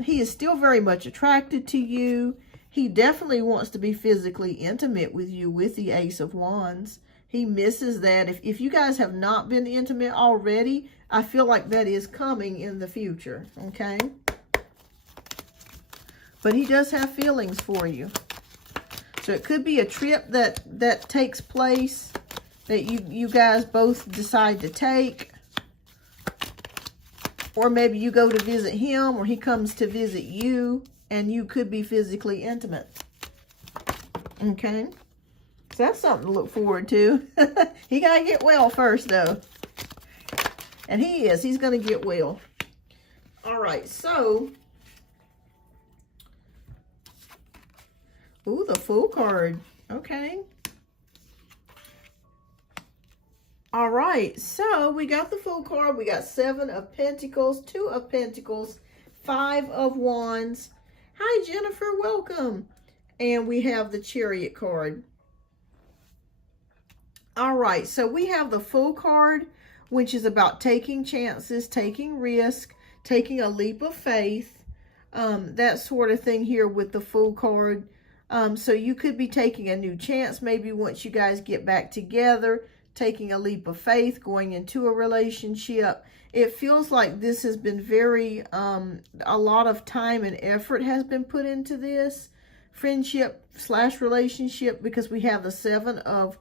He is still very much attracted to you. He definitely wants to be physically intimate with you with the Ace of Wands. He misses that. If you guys have not been intimate already, I feel like that is coming in the future, okay? But he does have feelings for you. So it could be a trip that takes place that you guys both decide to take. Or maybe you go to visit him or he comes to visit you and you could be physically intimate. Okay? So that's something to look forward to. He got to get well first, though. And he is. He's going to get well. All right. So, ooh, the Fool card. Okay. All right. So, we got the Fool card. We got 7 of Pentacles, 2 of Pentacles, 5 of Wands. Hi, Jennifer. Welcome. And we have the Chariot card. All right, so we have the Fool card, which is about taking chances, taking risk, taking a leap of faith, that sort of thing here with the Fool card. So you could be taking a new chance, maybe once you guys get back together, taking a leap of faith, going into a relationship. It feels like this has been very, a lot of time and effort has been put into this friendship / relationship, because we have the Seven of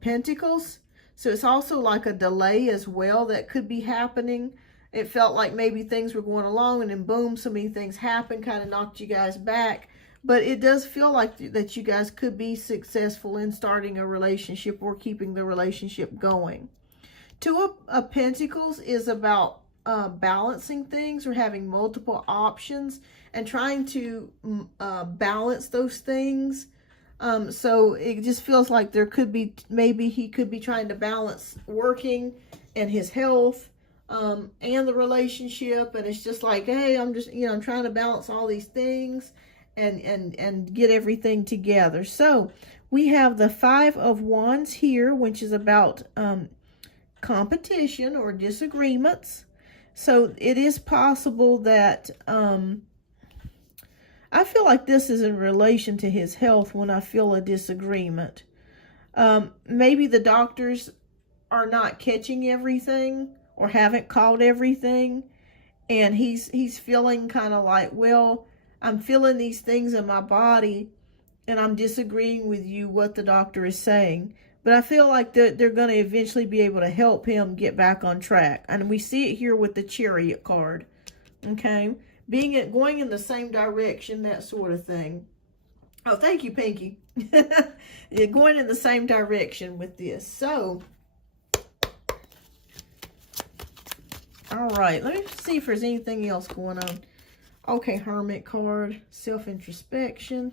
Pentacles. So it's also like a delay as well that could be happening. It felt like maybe things were going along and then boom, so many things happened, kind of knocked you guys back. But it does feel like that you guys could be successful in starting a relationship or keeping the relationship going. Two of Pentacles is about balancing things or having multiple options and trying to balance those things. So it just feels like there could be, maybe he could be trying to balance working and his health and the relationship. And it's just like, hey, I'm just, I'm trying to balance all these things and get everything together. So we have the Five of Wands here, which is about competition or disagreements. So it is possible that I feel like this is in relation to his health when I feel a disagreement. Maybe the doctors are not catching everything or haven't caught everything, and he's feeling kind of like, well, I'm feeling these things in my body and I'm disagreeing with you what the doctor is saying. But I feel like they're going to eventually be able to help him get back on track. And we see it here with the Chariot card. Okay? Going in the same direction, that sort of thing. Oh, thank you, Pinky. You're going in the same direction with this. So, all right. Let me see if there's anything else going on. Okay, Hermit card. Self-introspection.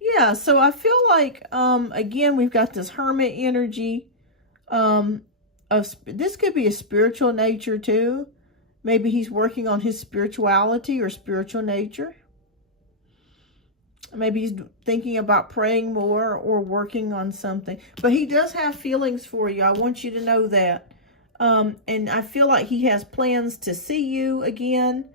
Yeah, so I feel like, again, we've got this Hermit energy. This could be a spiritual nature too. Maybe he's working on his spirituality or spiritual nature. Maybe he's thinking about praying more or working on something. But he does have feelings for you. I want you to know that. And I feel like he has plans to see you again.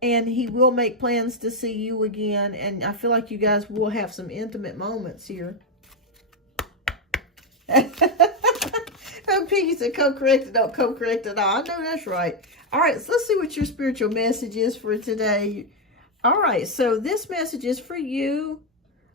And he will make plans to see you again. And I feel like you guys will have some intimate moments here. Piggy said, co-corrected, don't co-corrected. I know that's right. All right, so let's see what your spiritual message is for today. All right, so this message is for you.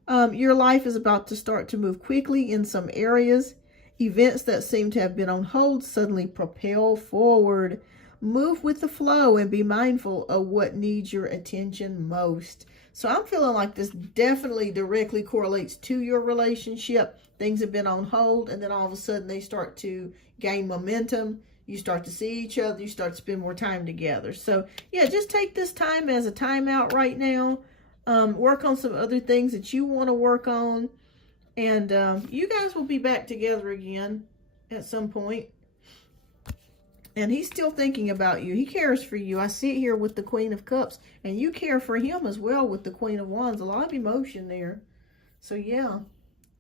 Your life is about to start to move quickly in some areas. Events that seem to have been on hold suddenly propel forward. Move with the flow and be mindful of what needs your attention most. So I'm feeling like this definitely directly correlates to your relationship. Things have been on hold, and then all of a sudden they start to gain momentum. You start to see each other. You start to spend more time together. So, yeah, just take this time as a timeout right now. Work on some other things that you want to work on. And you guys will be back together again at some point. And he's still thinking about you. He cares for you. I see it here with the Queen of Cups. And you care for him as well with the Queen of Wands. A lot of emotion there. So, yeah.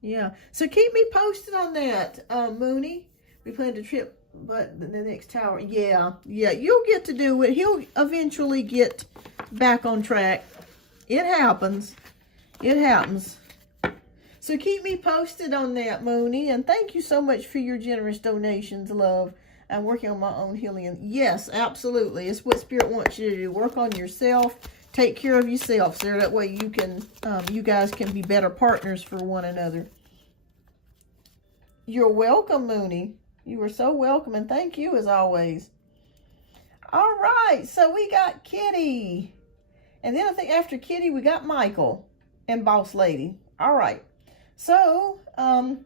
Yeah. So, keep me posted on that, Mooney. We plan to trip but the next tower. Yeah. Yeah. You'll get to do it. He'll eventually get back on track. It happens. It happens. So, keep me posted on that, Mooney. And thank you so much for your generous donations, love. I'm working on my own healing. And yes, absolutely. It's what Spirit wants you to do. Work on yourself. Take care of yourself. So that way you can, you guys can be better partners for one another. You're welcome, Mooney. You are so welcome. And thank you as always. All right. So we got Kitty. And then I think after Kitty, we got Michael and Boss Lady. All right. So, all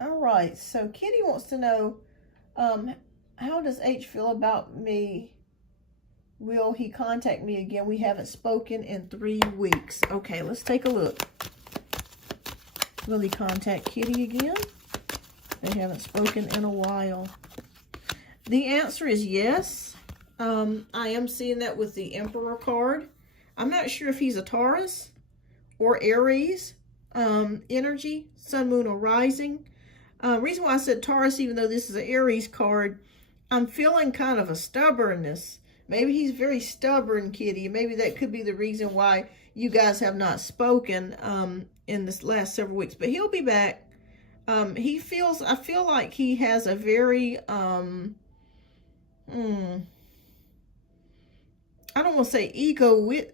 right. So Kitty wants to know, how does H feel about me? Will he contact me again? We haven't spoken in 3 weeks. Okay, let's take a look. Will he contact Kitty again? They haven't spoken in a while. The answer is yes. I am seeing that with the Emperor card. I'm not sure if he's a Taurus or Aries energy, sun, moon, or rising. Reason why I said Taurus, even though this is an Aries card, I'm feeling kind of a stubbornness. Maybe he's very stubborn, Kitty. Maybe that could be the reason why you guys have not spoken in this last several weeks. But he'll be back. I feel like he has a very, I don't want to say ego way,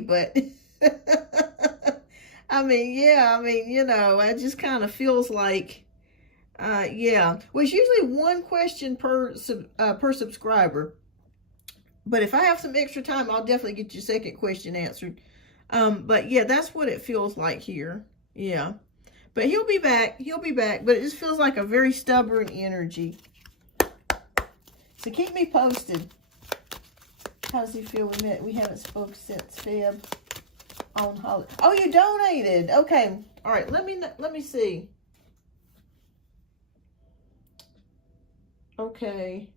but I mean, yeah, you know, it just kind of feels like, yeah. Well, it's usually one question per subscriber. But if I have some extra time, I'll definitely get your second question answered. But yeah, that's what it feels like here. Yeah. But he'll be back. He'll be back. But it just feels like a very stubborn energy. So keep me posted. How does he feel? We haven't spoken since Feb on holiday. Oh, you donated. Okay. All right. Let me see. Okay.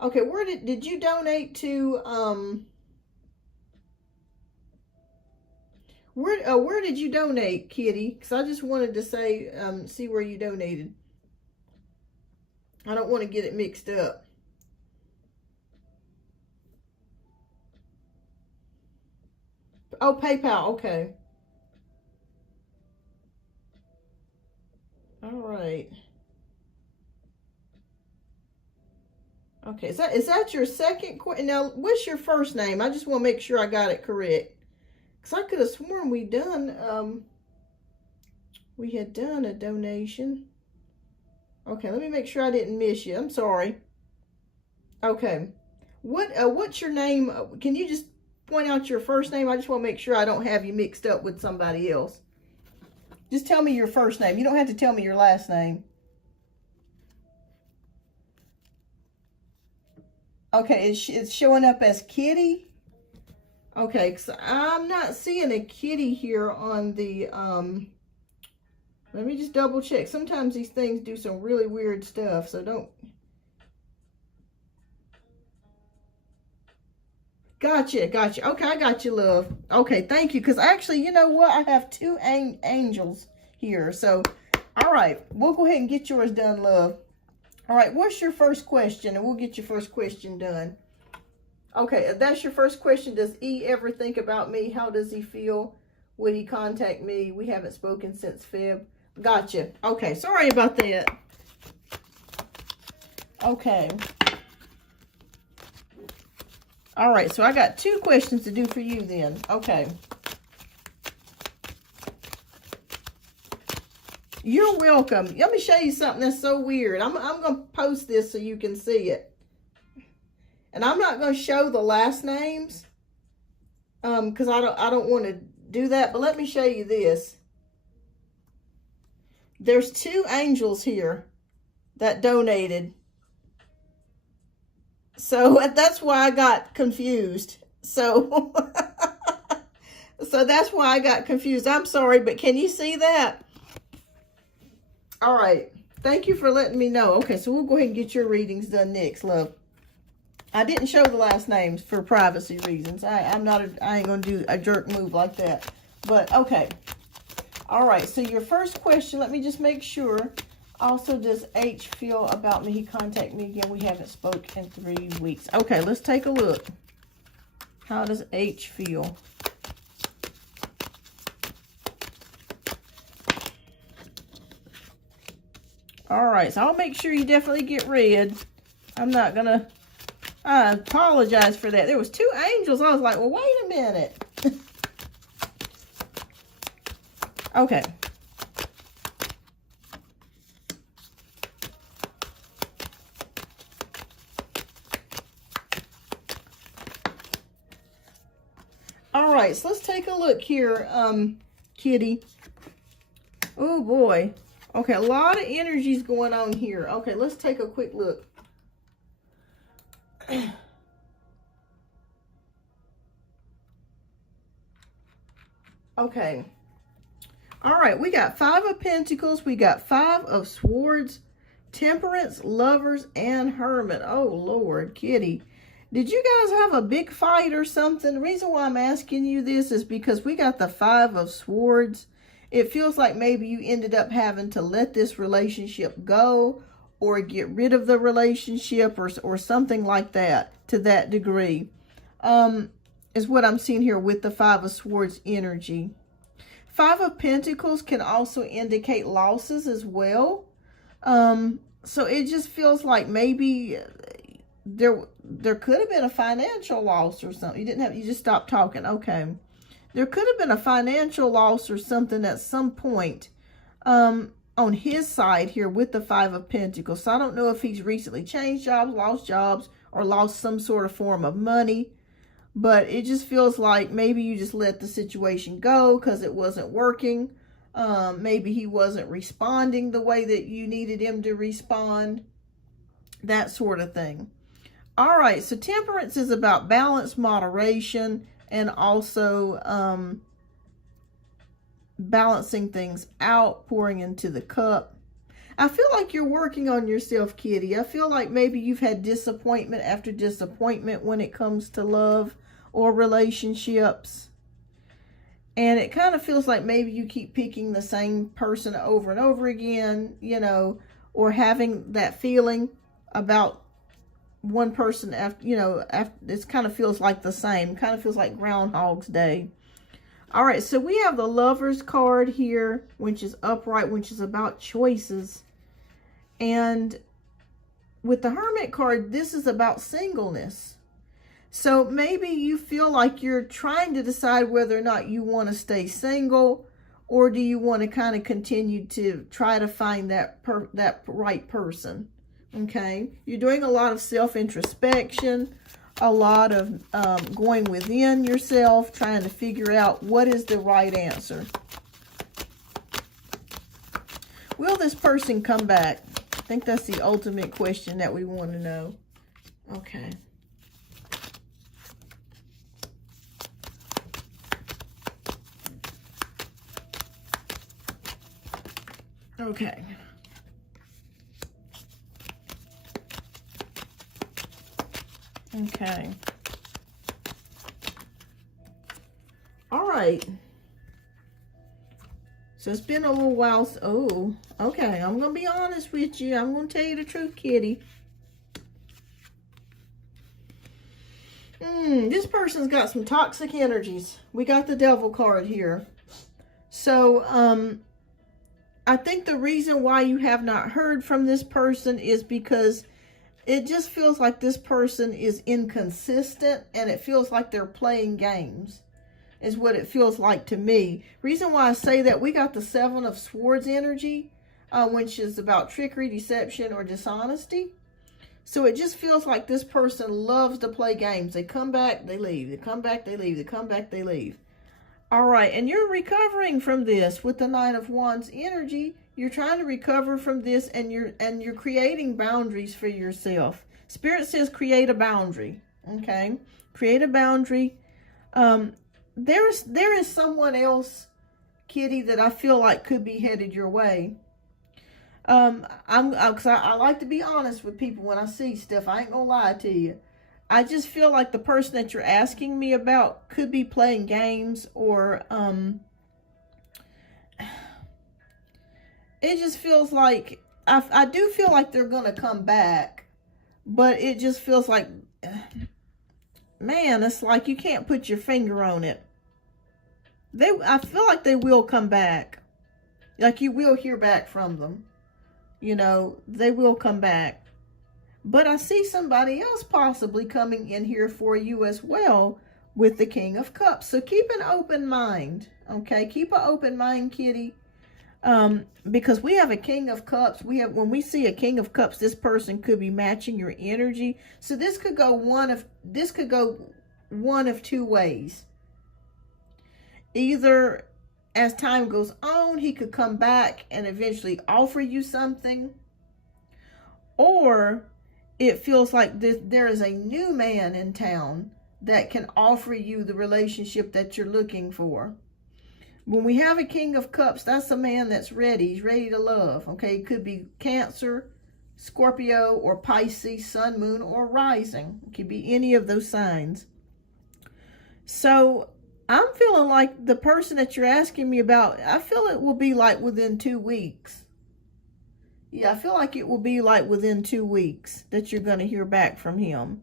Okay. Where did you donate to? Where did you donate, Kitty? Because I just wanted to say, see where you donated. I don't want to get it mixed up. Oh, PayPal. Okay. All right. Okay. Is that your second question? Now, what's your first name? I just want to make sure I got it correct. Because I could have sworn we had done a donation. Okay, let me make sure I didn't miss you. I'm sorry. Okay. What's your name? Can you just point out your first name? I just want to make sure I don't have you mixed up with somebody else. Just tell me your first name. You don't have to tell me your last name. Okay, it's showing up as Kitty. Okay, because I'm not seeing a Kitty here on the, let me just double check. Sometimes these things do some really weird stuff, so don't. Gotcha. Okay, I got you, love. Okay, thank you. Because actually, you know what? I have two angels here. So, all right. We'll go ahead and get yours done, love. All right, what's your first question? And we'll get your first question done. Okay, if that's your first question, does E ever think about me? How does he feel? Would he contact me? We haven't spoken since Feb. Gotcha. Okay, sorry about that. Okay. All right, so I got two questions to do for you then. Okay. You're welcome. Let me show you something that's so weird. I'm going to post this so you can see it. And I'm not going to show the last names because I don't want to do that. But let me show you this. There's two angels here that donated. So that's why I got confused. So, so that's why I got confused. I'm sorry, but can you see that? All right. Thank you for letting me know. Okay, so we'll go ahead and get your readings done next, love. I didn't show the last names for privacy reasons. I ain't gonna do a jerk move like that. But okay. All right. So your first question, let me just make sure. Also, does H feel about me? He contact me again. We haven't spoken in 3 weeks. Okay, let's take a look. How does H feel? All right, so I'll make sure you definitely get read. I'm not gonna. I apologize for that. There was two angels. I was like, well, wait a minute. Okay. All right, so let's take a look here, Kitty. Oh, boy. Okay, a lot of energies going on here. Okay, let's take a quick look. Okay. All right, we got 5 of Pentacles. We got 5 of Swords, Temperance, Lovers, and Hermit. Oh, Lord, Kitty. Did you guys have a big fight or something? The reason why I'm asking you this is because we got the Five of Swords. It feels like maybe you ended up having to let this relationship go or get rid of the relationship or something like that to that degree. Is what I'm seeing here with the Five of Swords energy. Five of Pentacles can also indicate losses as well. So it just feels like maybe there could have been a financial loss or something. You just stopped talking. Okay. There could have been a financial loss or something at some point on his side here with the Five of Pentacles. So I don't know if he's recently changed jobs, or lost some sort of form of money. But it just feels like maybe you just let the situation go because it wasn't working. Maybe he wasn't responding the way that you needed him to respond. That sort of thing. All right, so Temperance is about balance, moderation, and also balancing things out, pouring into the cup. I feel like you're working on yourself, Kitty. I feel like maybe you've had disappointment after disappointment when it comes to love or relationships. And it kind of feels like maybe you keep picking the same person over and over again, you know, or having that feeling about one person after, you know, after it kind of feels like the same, kind of feels like Groundhog's Day. All right, so we have the Lovers card here, which is upright, which is about choices. And with the Hermit card, this is about singleness. So maybe you feel like you're trying to decide whether or not you want to stay single, or do you want to kind of continue to try to find that right person. Okay, you're doing a lot of self-introspection, a lot of going within yourself, trying to figure out what is the right answer. Will this person come back? I think that's the ultimate question that we want to know. Okay. Okay. Okay. All right. So it's been a little while. Oh, okay. I'm going to be honest with you. I'm going to tell you the truth, Kitty. This person's got some toxic energies. We got the Devil card here. So, I think the reason why you have not heard from this person is because it just feels like this person is inconsistent, and it feels like they're playing games, is what it feels like to me. Reason why I say that, we got the Seven of Swords energy, which is about trickery, deception, or dishonesty. So it just feels like this person loves to play games. They come back, they leave. They come back, they leave. They come back, they leave. All right, and you're recovering from this with the Nine of Wands energy. You're trying to recover from this, and you're creating boundaries for yourself. Spirit says create a boundary. Okay, create a boundary. There is someone else, Kitty, that I feel like could be headed your way. Because I like to be honest with people when I see stuff. I ain't gonna lie to you. I just feel like the person that you're asking me about could be playing games, or it just feels like, I do feel like they're going to come back, but it just feels like, man, it's like you can't put your finger on it. I feel like they will come back. Like you will hear back from them. You know, they will come back. But I see somebody else possibly coming in here for you as well with the King of Cups. So keep an open mind, okay? Keep an open mind, Kitty. Because we have a King of Cups. When we see a King of Cups, this person could be matching your energy. So this could go one of two ways. Either as time goes on, he could come back and eventually offer you something, or it feels like there is a new man in town that can offer you the relationship that you're looking for. When we have a King of Cups, that's a man that's ready. He's ready to love. Okay, it could be Cancer, Scorpio or Pisces, sun, moon, or rising. It could be any of those signs. So I'm feeling like the person that you're asking me about, I feel it will be like within 2 weeks. Yeah, I feel like it will be like within 2 weeks that you're going to hear back from him.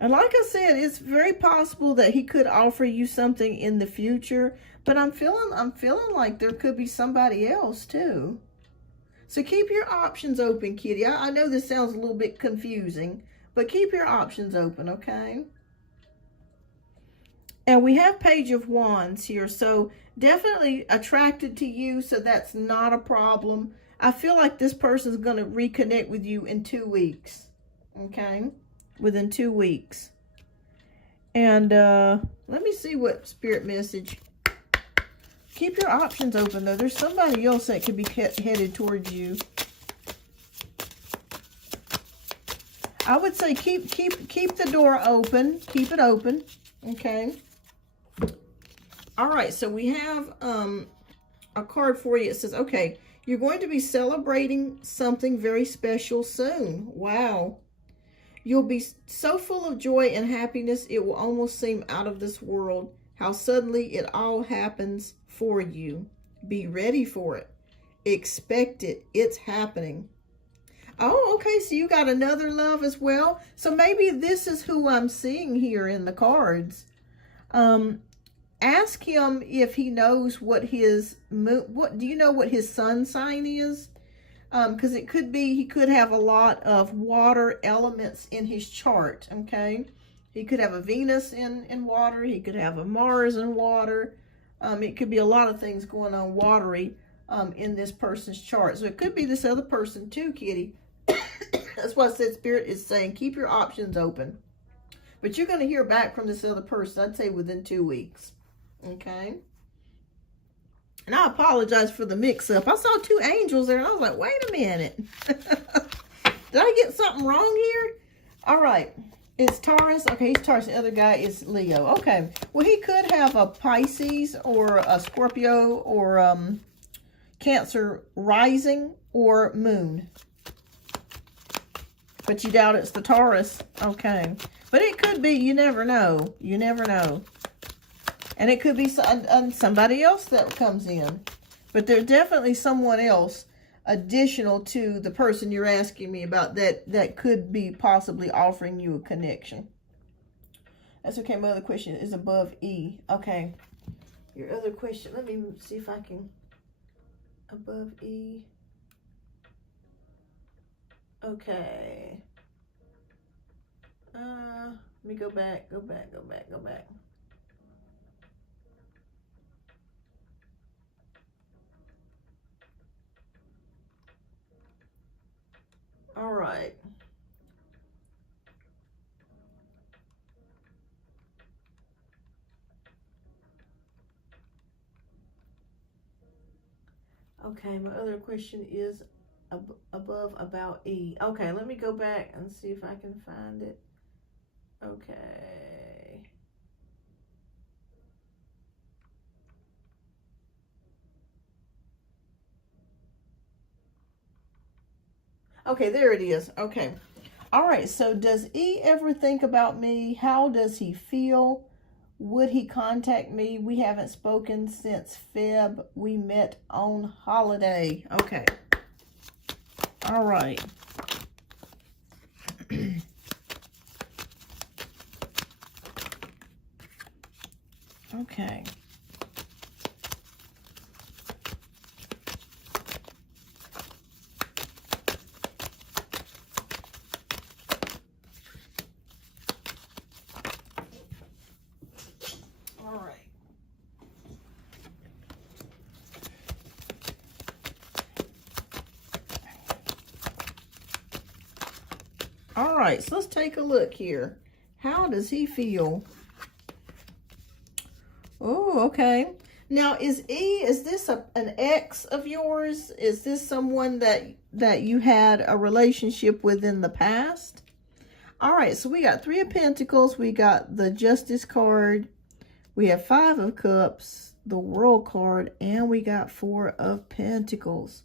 And like I said, it's very possible that he could offer you something in the future, but I'm feeling like there could be somebody else too. So keep your options open, kitty. I know this sounds a little bit confusing, but keep your options open, okay? And we have Page of Wands here, so definitely attracted to you, so that's not a problem. I feel like this person's going to reconnect with you in 2 weeks, okay? Within 2 weeks. And let me see what spirit message. Keep your options open, though. There's somebody else that could be headed towards you. I would say keep the door open. Keep it open, okay? All right, so we have a card for you. It says, okay, you're going to be celebrating something very special soon. Wow. You'll be so full of joy and happiness, it will almost seem out of this world how suddenly it all happens for you. Be ready for it. Expect it. It's happening. Oh, okay, so you got another love as well. So maybe this is who I'm seeing here in the cards. Ask him if he knows what his do you know what his sun sign is? Because it could be he could have a lot of water elements in his chart, okay? He could have a Venus in water. He could have a Mars in water. It could be a lot of things going on watery in this person's chart. So it could be this other person too, kitty. That's why I said Spirit is saying keep your options open. But you're going to hear back from this other person, I'd say within 2 weeks, okay? And I apologize for the mix-up. I saw 2 angels there, and I was like, wait a minute. Did I get something wrong here? All right. It's Taurus. Okay, he's Taurus. The other guy is Leo. Okay. Well, he could have a Pisces or a Scorpio or Cancer rising or moon. But you doubt it's the Taurus. Okay. But it could be. You never know. You never know. And it could be somebody else that comes in. But there's definitely someone else additional to the person you're asking me about that could be possibly offering you a connection. That's okay. My other question is above E. Okay. Your other question. Let me see if I can. Above E. Okay. Let me go back. All right. Okay, my other question is above about E. Okay, let me go back and see if I can find it. Okay. Okay, there it is. Okay. All right, so does E ever think about me? How does he feel? Would he contact me? We haven't spoken since Feb. We met on holiday. Okay. All right. Okay. All right, so let's take a look here. How does he feel? Oh, okay. Now, is this an ex of yours? Is this someone that you had a relationship with in the past? All right, so we got 3 of Pentacles. We got the Justice card. We have 5 of Cups, the World card, and we got 4 of Pentacles.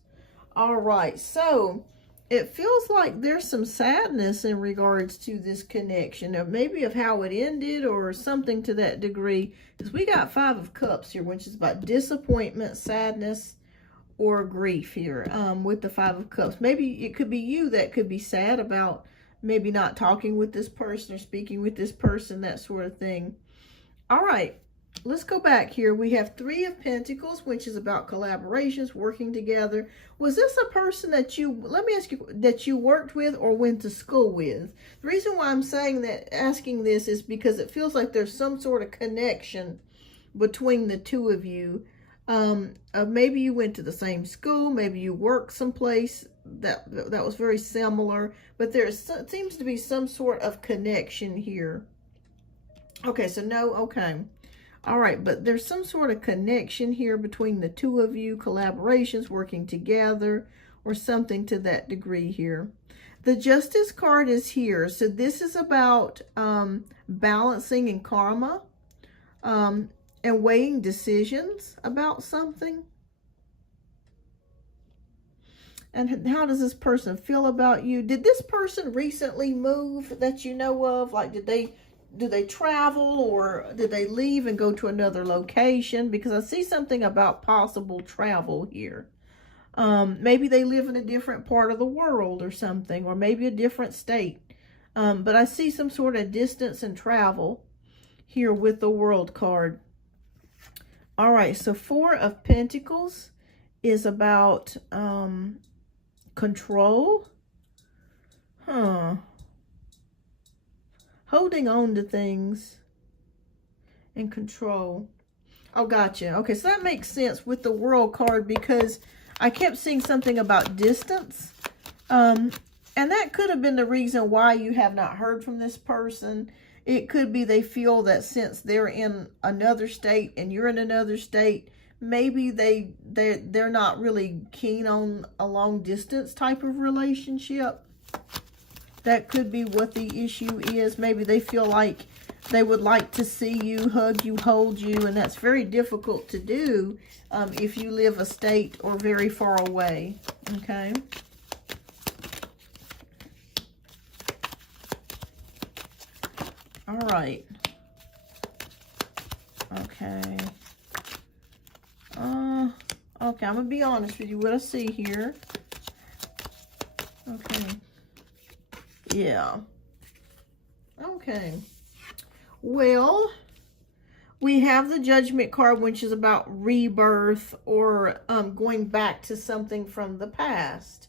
All right, so it feels like there's some sadness in regards to this connection, or maybe of how it ended or something to that degree. Because we got 5 of Cups here, which is about disappointment, sadness, or grief here with the 5 of Cups. Maybe it could be you that could be sad about maybe not talking with this person or speaking with this person, that sort of thing. All right. Let's go back here. We have 3 of Pentacles, which is about collaborations, working together. Was this a person that you, let me ask you, that you worked with or went to school with? The reason why I'm saying that, asking this, is because it feels like there's some sort of connection between the 2 of you. Maybe you went to the same school, maybe you worked someplace that was very similar, but there seems to be some sort of connection here. Okay, so no, okay. All right, but there's some sort of connection here between the 2 of you, collaborations, working together, or something to that degree here. The Justice card is here. So this is about balancing and karma and weighing decisions about something. And how does this person feel about you? Did this person recently move that you know of? Like, do they travel, or did they leave and go to another location? Because I see something about possible travel here. Maybe they live in a different part of the world or something, or maybe a different state. But I see some sort of distance and travel here with the World card. All right, so 4 of Pentacles is about control. Holding on to things and control. Oh, gotcha. Okay, so that makes sense with the World card, because I kept seeing something about distance. And that could have been the reason why you have not heard from this person. It could be they feel that since they're in another state and you're in another state, maybe they're not really keen on a long distance type of relationship. That could be what the issue is. Maybe they feel like they would like to see you, hug you, hold you, and that's very difficult to do if you live a state or very far away, okay? All right. Okay. Okay, I'm going to be honest with you. What I see here. Okay. Yeah. Okay. Well, we have the Judgment card, which is about rebirth or going back to something from the past.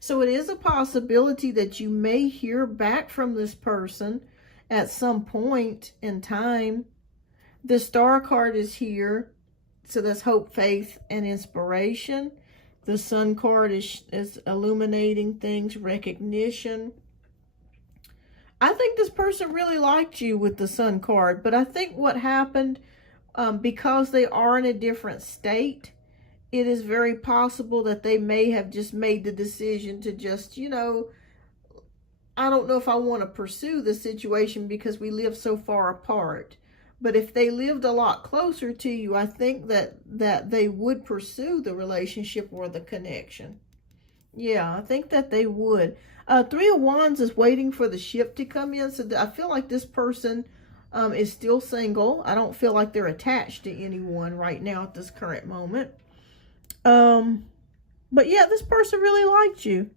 So it is a possibility that you may hear back from this person at some point in time. The Star card is here. So that's hope, faith, and inspiration. The Sun card is illuminating things, recognition. I think this person really liked you with the Sun card, but I think what happened, because they are in a different state, it is very possible that they may have just made the decision to just, you know, I don't know if I want to pursue the situation because we live so far apart. But if they lived a lot closer to you, I think that they would pursue the relationship or the connection. Yeah, I think that they would. 3 of Wands is waiting for the ship to come in. So I feel like this person is still single. I don't feel like they're attached to anyone right now at this current moment. But yeah, this person really liked you.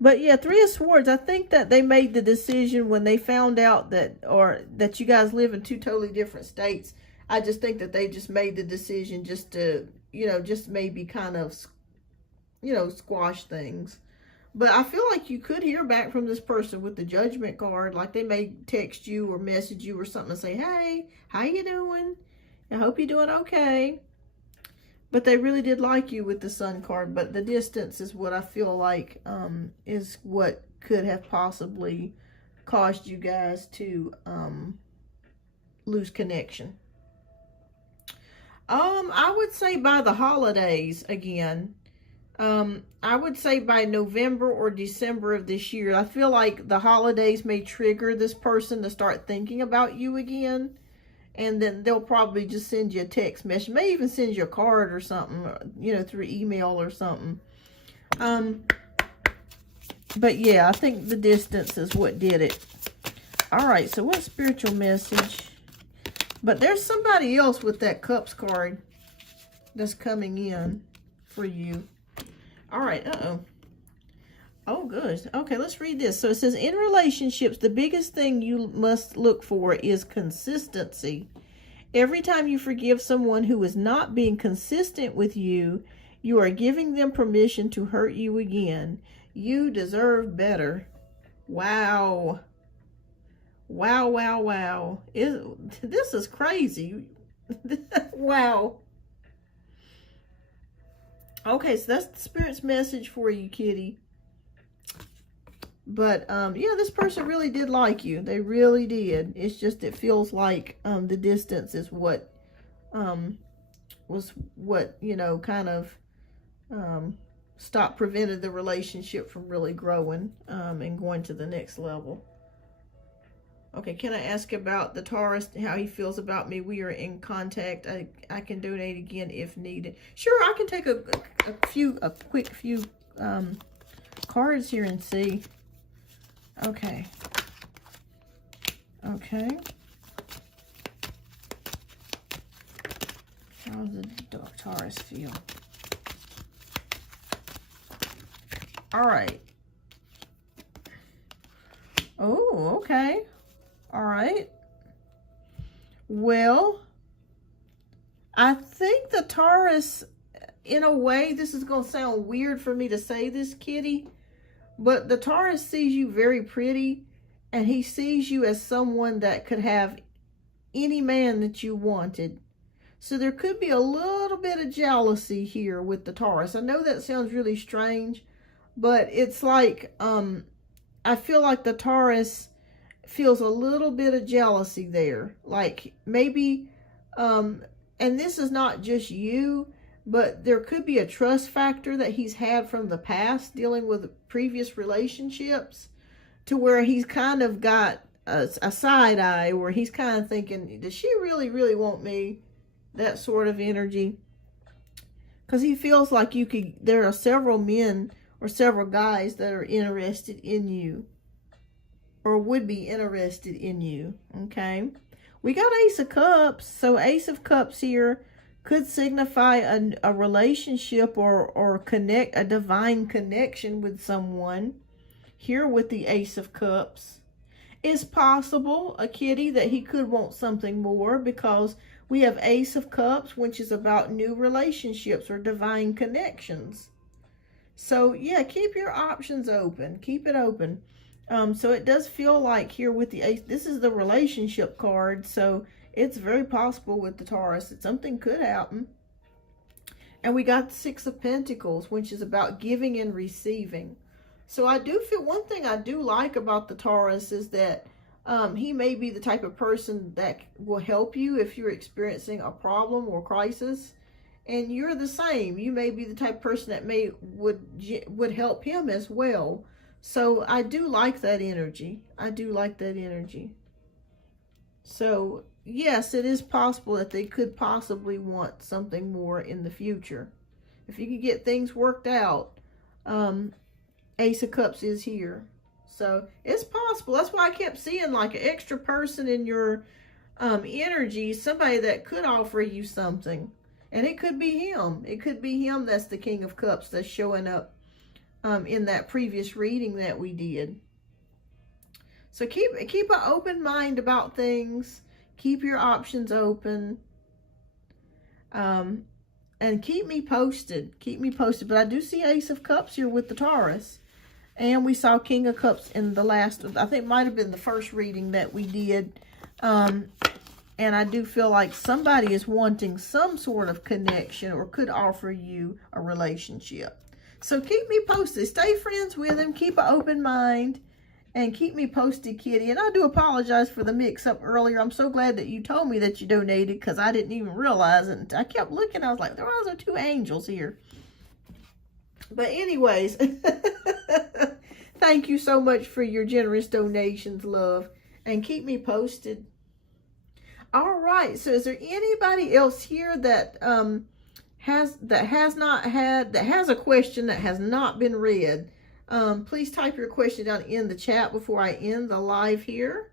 But yeah, 3 of Swords, I think that they made the decision when they found out that you guys live in 2 totally different states. I just think that they just made the decision just to, you know, just maybe kind of, you know, squash things. But I feel like you could hear back from this person with the Judgment card. Like they may text you or message you or something and say, hey, how you doing? I hope you're doing okay. But they really did like you with the Sun card. But the distance is what I feel like is what could have possibly caused you guys to lose connection. I would say by the holidays again. I would say by November or December of this year. I feel like the holidays may trigger this person to start thinking about you again. And then they'll probably just send you a text message. May even send you a card or something, you know, through email or something. But yeah, I think the distance is what did it. All right, so what spiritual message? But there's somebody else with that Cups card that's coming in for you. All right, Oh, good. Okay, let's read this. So it says, in relationships, the biggest thing you must look for is consistency. Every time you forgive someone who is not being consistent with you, you are giving them permission to hurt you again. You deserve better. Wow. Wow, wow, wow. This is crazy. Wow. Okay, so that's the Spirit's message for you, kitty. But, yeah, this person really did like you. They really did. It's just, it feels like the distance is what, was what, you know, kind of prevented the relationship from really growing and going to the next level. Okay, can I ask about the Taurus, how he feels about me? We are in contact. I can donate again if needed. Sure, I can take a quick few cards here and see. Okay. Okay. How does the Taurus feel? All right. Oh, okay. All right. Well, I think the Taurus, in a way, this is going to sound weird for me to say this, kitty, but the Taurus sees you very pretty, and he sees you as someone that could have any man that you wanted. So there could be a little bit of jealousy here with the Taurus. I know that sounds really strange, but it's like, I feel like the Taurus feels a little bit of jealousy there. Like maybe, and this is not just you, but there could be a trust factor that he's had from the past dealing with previous relationships to where he's kind of got a side eye where he's kind of thinking, does she really, really want me? That sort of energy. Because he feels like there are several men or several guys that are interested in you or would be interested in you. Okay. We got Ace of Cups. So Ace of Cups here could signify a relationship or a divine connection with someone. Here with the Ace of Cups, it's possible, a kitty, that he could want something more, because we have Ace of Cups, which is about new relationships or divine connections. So yeah, keep your options open. Keep it open. So it does feel like here with the Ace, this is the relationship card, so it's very possible with the Taurus that something could happen. And we got the Six of Pentacles, which is about giving and receiving. So I do feel, one thing I do like about the Taurus is that he may be the type of person that will help you if you're experiencing a problem or crisis. And you're the same. You may be the type of person that would help him as well. So I do like that energy. I do like that energy. So yes, it is possible that they could possibly want something more in the future. If you could get things worked out, Ace of Cups is here. So it's possible. That's why I kept seeing like an extra person in your energy, somebody that could offer you something. And it could be him. It could be him that's the King of Cups that's showing up in that previous reading that we did. So keep an open mind about things. Keep your options open. And keep me posted. Keep me posted. But I do see Ace of Cups here with the Taurus. And we saw King of Cups in the last, I think it might have been the first reading that we did. And I do feel like somebody is wanting some sort of connection or could offer you a relationship. So keep me posted. Stay friends with him. Keep an open mind. And keep me posted, kitty. And I do apologize for the mix-up earlier. I'm so glad that you told me that you donated, because I didn't even realize it. I kept looking. I was like, there are two angels here. But anyways, thank you so much for your generous donations, love. And keep me posted. All right. So is there anybody else here that has a question that has not been read Please type your question down in the chat before I end the live here.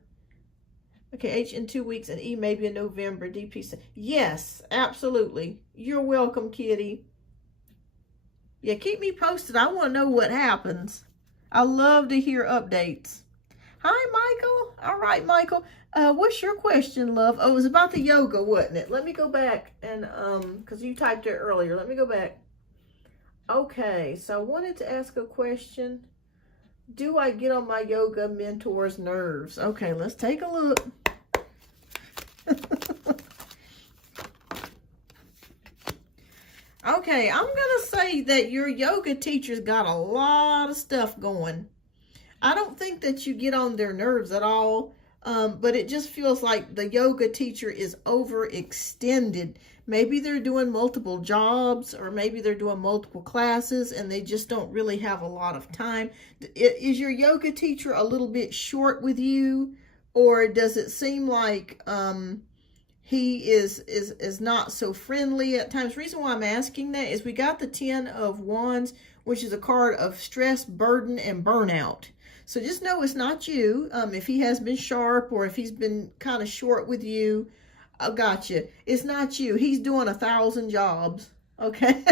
Okay, H in 2 weeks and E maybe in November. DP said, yes, absolutely. You're welcome, Kitty. Yeah, keep me posted. I want to know what happens. I love to hear updates. Hi, Michael. All right, Michael. What's your question, love? Oh, it was about the yoga, wasn't it? Let me go back and, because you typed it earlier. Let me go back. Okay, so I wanted to ask a question. Do I get on my yoga mentor's nerves? Okay, let's take a look. Okay, I'm going to say that your yoga teacher's got a lot of stuff going. I don't think that you get on their nerves at all, but it just feels like the yoga teacher is overextended. Maybe they're doing multiple jobs, or maybe they're doing multiple classes and they just don't really have a lot of time. Is your yoga teacher a little bit short with you, or does it seem like he is not so friendly at times? The reason why I'm asking that is we got the 10 of Wands, which is a card of stress, burden, and burnout. So just know it's not you. If he has been sharp or if he's been kind of short with you, I gotcha. It's not you. He's doing 1,000 jobs. Okay.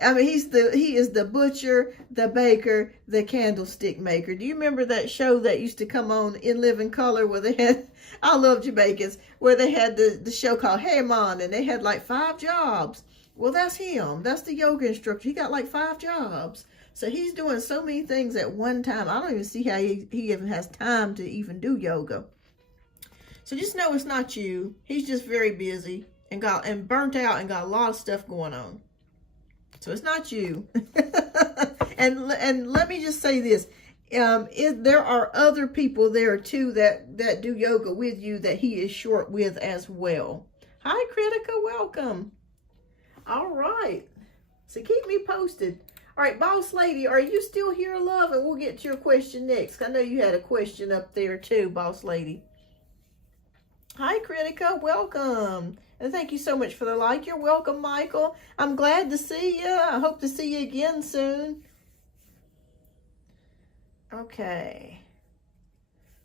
I mean, he is the butcher, the baker, the candlestick maker. Do you remember that show that used to come on in Living Color where they had, I love Jamaicans, where they had the show called Hey Man, and they had like 5 jobs. Well, that's him. That's the yoga instructor. He got like 5 jobs. So he's doing so many things at one time. I don't even see how he even has time to even do yoga. So just know it's not you. He's just very busy and burnt out and got a lot of stuff going on. So it's not you. and let me just say this. There are other people there too that do yoga with you that he is short with as well. Hi, Critica. Welcome. All right. So keep me posted. All right, Boss Lady, are you still here, love? And we'll get to your question next. I know you had a question up there too, Boss Lady. Hi, Critica. Welcome. And thank you so much for the like. You're welcome, Michael. I'm glad to see you. I hope to see you again soon. Okay.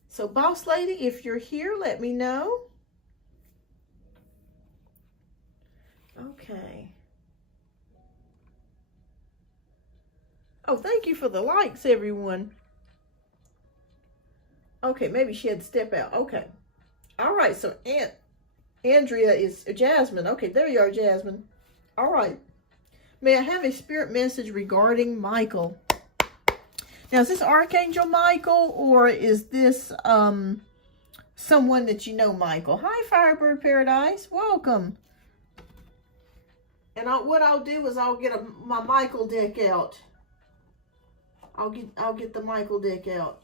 So, Boss Lady, if you're here, let me know. Okay. Oh, thank you for the likes, everyone. Okay, maybe she had to step out. Okay. All right, so Andrea is Jasmine. Okay, there you are, Jasmine. All right. May I have a spirit message regarding Michael? Now, is this Archangel Michael, or is this someone that you know, Michael? Hi, Firebird Paradise. Welcome. And what I'll do is I'll get my Michael deck out. I'll get the Michael deck out.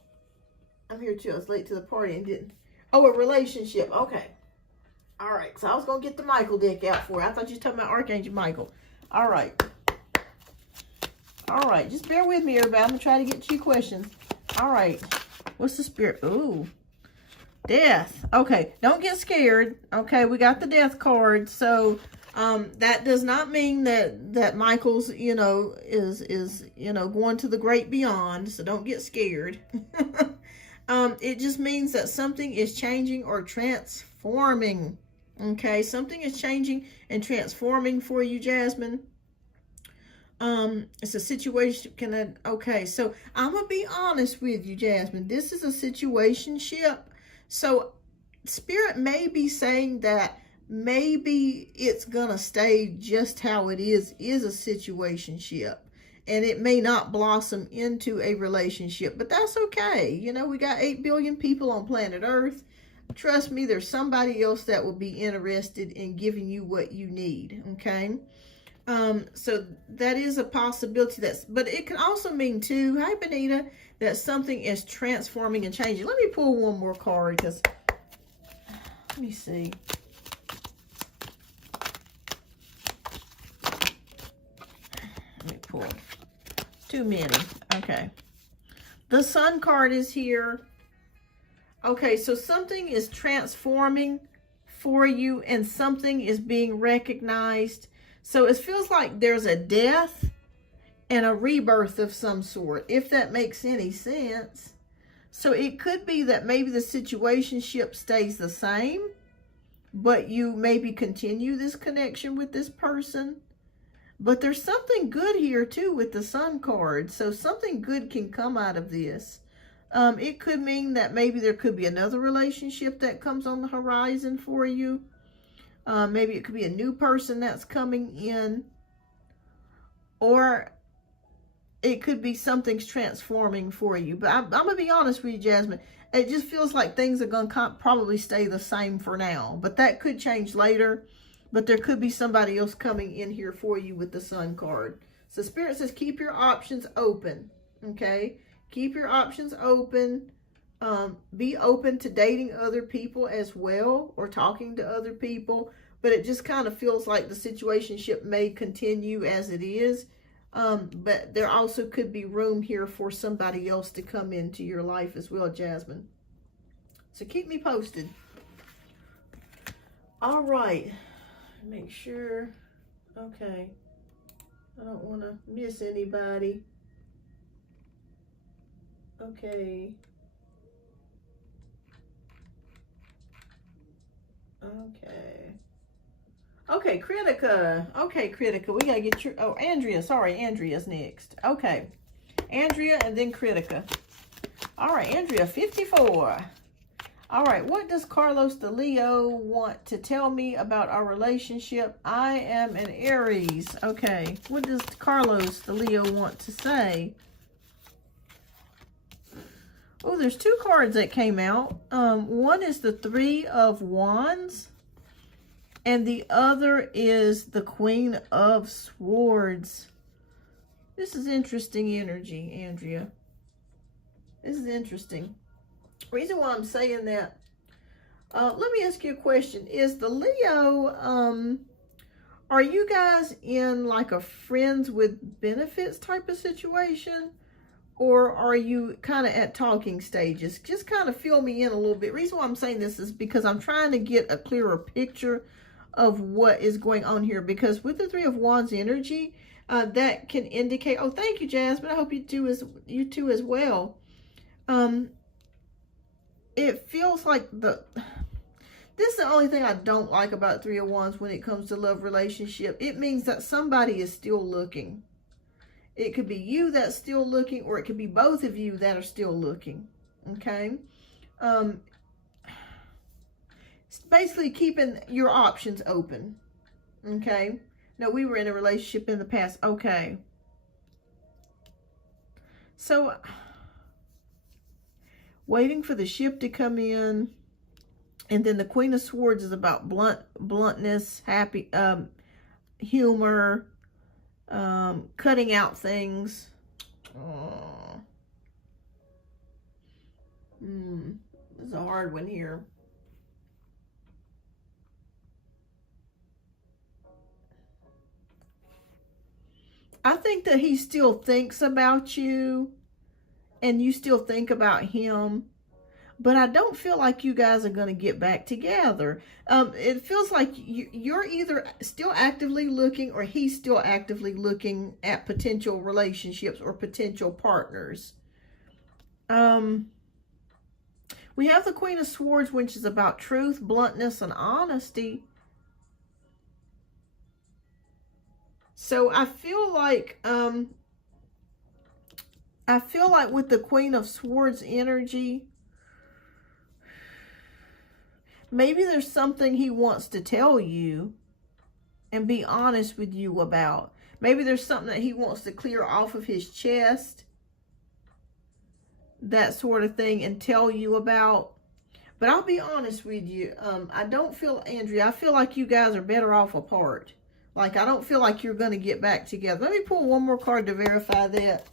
I'm here too. I was late to the party and didn't. Oh, a relationship. Okay. All right. So I was going to get the Michael deck out for you. I thought you were talking about Archangel Michael. All right. All right. Just bear with me, everybody. I'm going to try to get 2 questions. All right. What's the spirit? Ooh. Death. Okay. Don't get scared. Okay. We got the death card. So that does not mean that Michael's, is going to the great beyond. So don't get scared. It just means that something is changing or transforming. Okay, something is changing and transforming for you, Jasmine. It's a situation. Okay, so I'm gonna be honest with you, Jasmine. This is a situationship. So Spirit may be saying that maybe it's gonna stay just how it is a situationship. And it may not blossom into a relationship, but that's okay. We got 8 billion people on planet Earth. Trust me, there's somebody else that will be interested in giving you what you need, okay? So that is a possibility. But it can also mean too, hi Benita, that something is transforming and changing. Let me pull one more card because, let me see. Let me pull. Too many. Okay. The Sun card is here. Okay, so something is transforming for you and something is being recognized. So it feels like there's a death and a rebirth of some sort, if that makes any sense. So it could be that maybe the situationship stays the same, but you maybe continue this connection with this person. But there's something good here too with the Sun card. So something good can come out of this. It could mean that maybe there could be another relationship that comes on the horizon for you. Maybe it could be a new person that's coming in. Or it could be something's transforming for you. But I'm going to be honest with you, Jasmine. It just feels like things are going to probably stay the same for now. But that could change later. But there could be somebody else coming in here for you with the Sun card. So Spirit says keep your options open. Okay? Keep your options open. Be open to dating other people as well. Or talking to other people. But it just kind of feels like the situationship may continue as it is. But there also could be room here for somebody else to come into your life as well, Jasmine. So keep me posted. All right. Make sure. Okay. I don't want to miss anybody. Okay. Okay. Okay, Critica. Okay, Critica. We got to get your... Oh, Andrea. Sorry, Andrea's next. Okay. Andrea and then Critica. All right, Andrea, 54. All right, what does Carlos the Leo want to tell me about our relationship? I am an Aries. Okay, what does Carlos the Leo want to say? Oh, there's two cards that came out. One is the Three of Wands. And the other is the Queen of Swords. This is interesting energy, Andrea. This is interesting. Reason why I'm saying that, let me ask you a question. Is the Leo, are you guys in like a friends with benefits type of situation? Or are you kind of at talking stages? Just kind of fill me in a little bit. Reason why I'm saying this is because I'm trying to get a clearer picture of what is going on here. Because with the Three of Wands energy, that can indicate, oh, thank you, Jasmine. I hope you too as well. It feels like this is the only thing I don't like about Three of Wands when it comes to love relationship. It means that somebody is still looking. It could be you that's still looking, or it could be both of you that are still looking. Okay? It's basically keeping your options open. Okay? No, we were in a relationship in the past. Okay. So, waiting for the ship to come in. And then the Queen of Swords is about bluntness, happy, humor, cutting out things. This is a hard one here. I think that he still thinks about you and you still think about him, but I don't feel like you guys are going to get back together. It feels like you're either still actively looking or he's still actively looking at potential relationships or potential partners. We have the Queen of Swords, which is about truth, bluntness, and honesty. So I feel like with the Queen of Swords energy, maybe there's something he wants to tell you and be honest with you about. Maybe there's something that he wants to clear off of his chest, that sort of thing, and tell you about. But I'll be honest with you, I don't feel, Andrea, I feel like you guys are better off apart. Like, I don't feel like you're going to get back together. Let me pull one more card to verify that.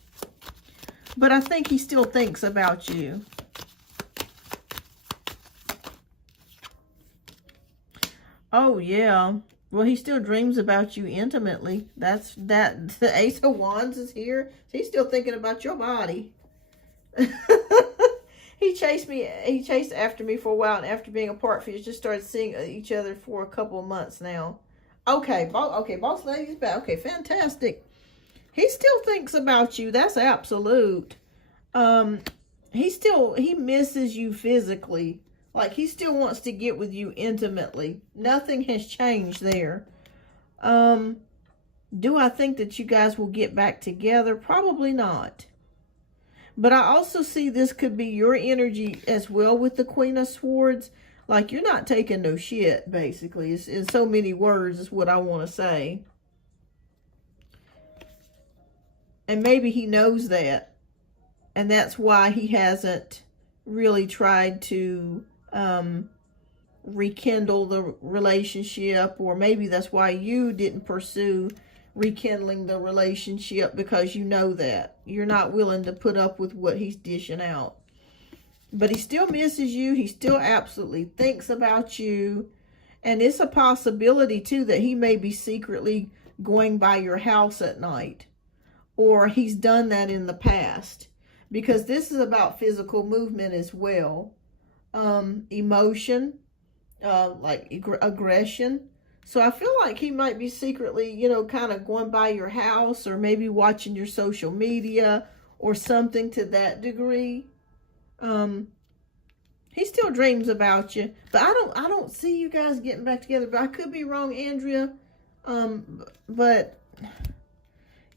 But I think he still thinks about you. Oh, yeah. Well, he still dreams about you intimately. That's that. The Ace of Wands is here. So he's still thinking about your body. He chased after me for a while, and after being apart, we just started seeing each other for a couple of months now. Okay, boss lady's back. Okay, fantastic. He still thinks about you. That's absolute. He misses you physically. Like, he still wants to get with you intimately. Nothing has changed there. Do I think that you guys will get back together? Probably not. But I also see this could be your energy as well with the Queen of Swords. Like, you're not taking no shit, basically. It's in so many words is what I want to say. And maybe he knows that. And that's why he hasn't really tried to rekindle the relationship. Or maybe that's why you didn't pursue rekindling the relationship, because you know that. You're not willing to put up with what he's dishing out. But he still misses you. He still absolutely thinks about you. And it's a possibility, too, that he may be secretly going by your house at night. Or he's done that in the past. Because this is about physical movement as well. Emotion, like aggression. So I feel like he might be secretly, you know, kind of going by your house, or maybe watching your social media or something to that degree. He still dreams about you, but I don't see you guys getting back together. But I could be wrong, Andrea. But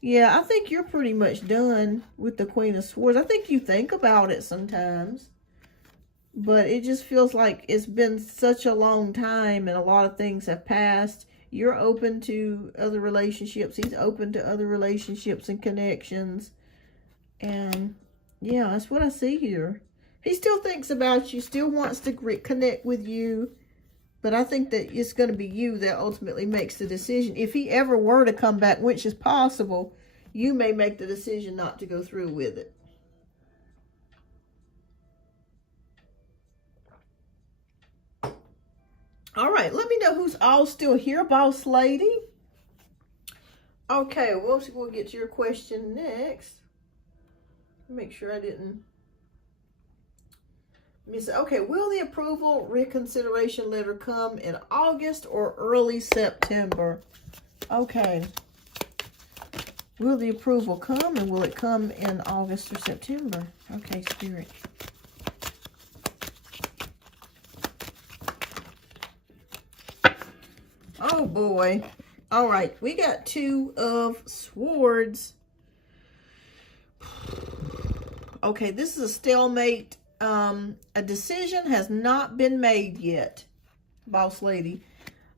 yeah, I think you're pretty much done with the Queen of Swords. I think you think about it sometimes, but it just feels like it's been such a long time and a lot of things have passed. You're open to other relationships. He's open to other relationships and connections. And yeah, that's what I see here. He still thinks about you, still wants to connect with you. But I think that it's going to be you that ultimately makes the decision. If he ever were to come back, which is possible, you may make the decision not to go through with it. All right, let me know who's all still here, boss lady. Okay, we'll get to your question next. Make sure I didn't miss it. Okay, will the approval reconsideration letter come in August or early September? Okay. Will the approval come, and will it come in August or September? Okay, Spirit. Oh boy. All right, we got Two of Swords. Okay, this is a stalemate. A decision has not been made yet, boss lady.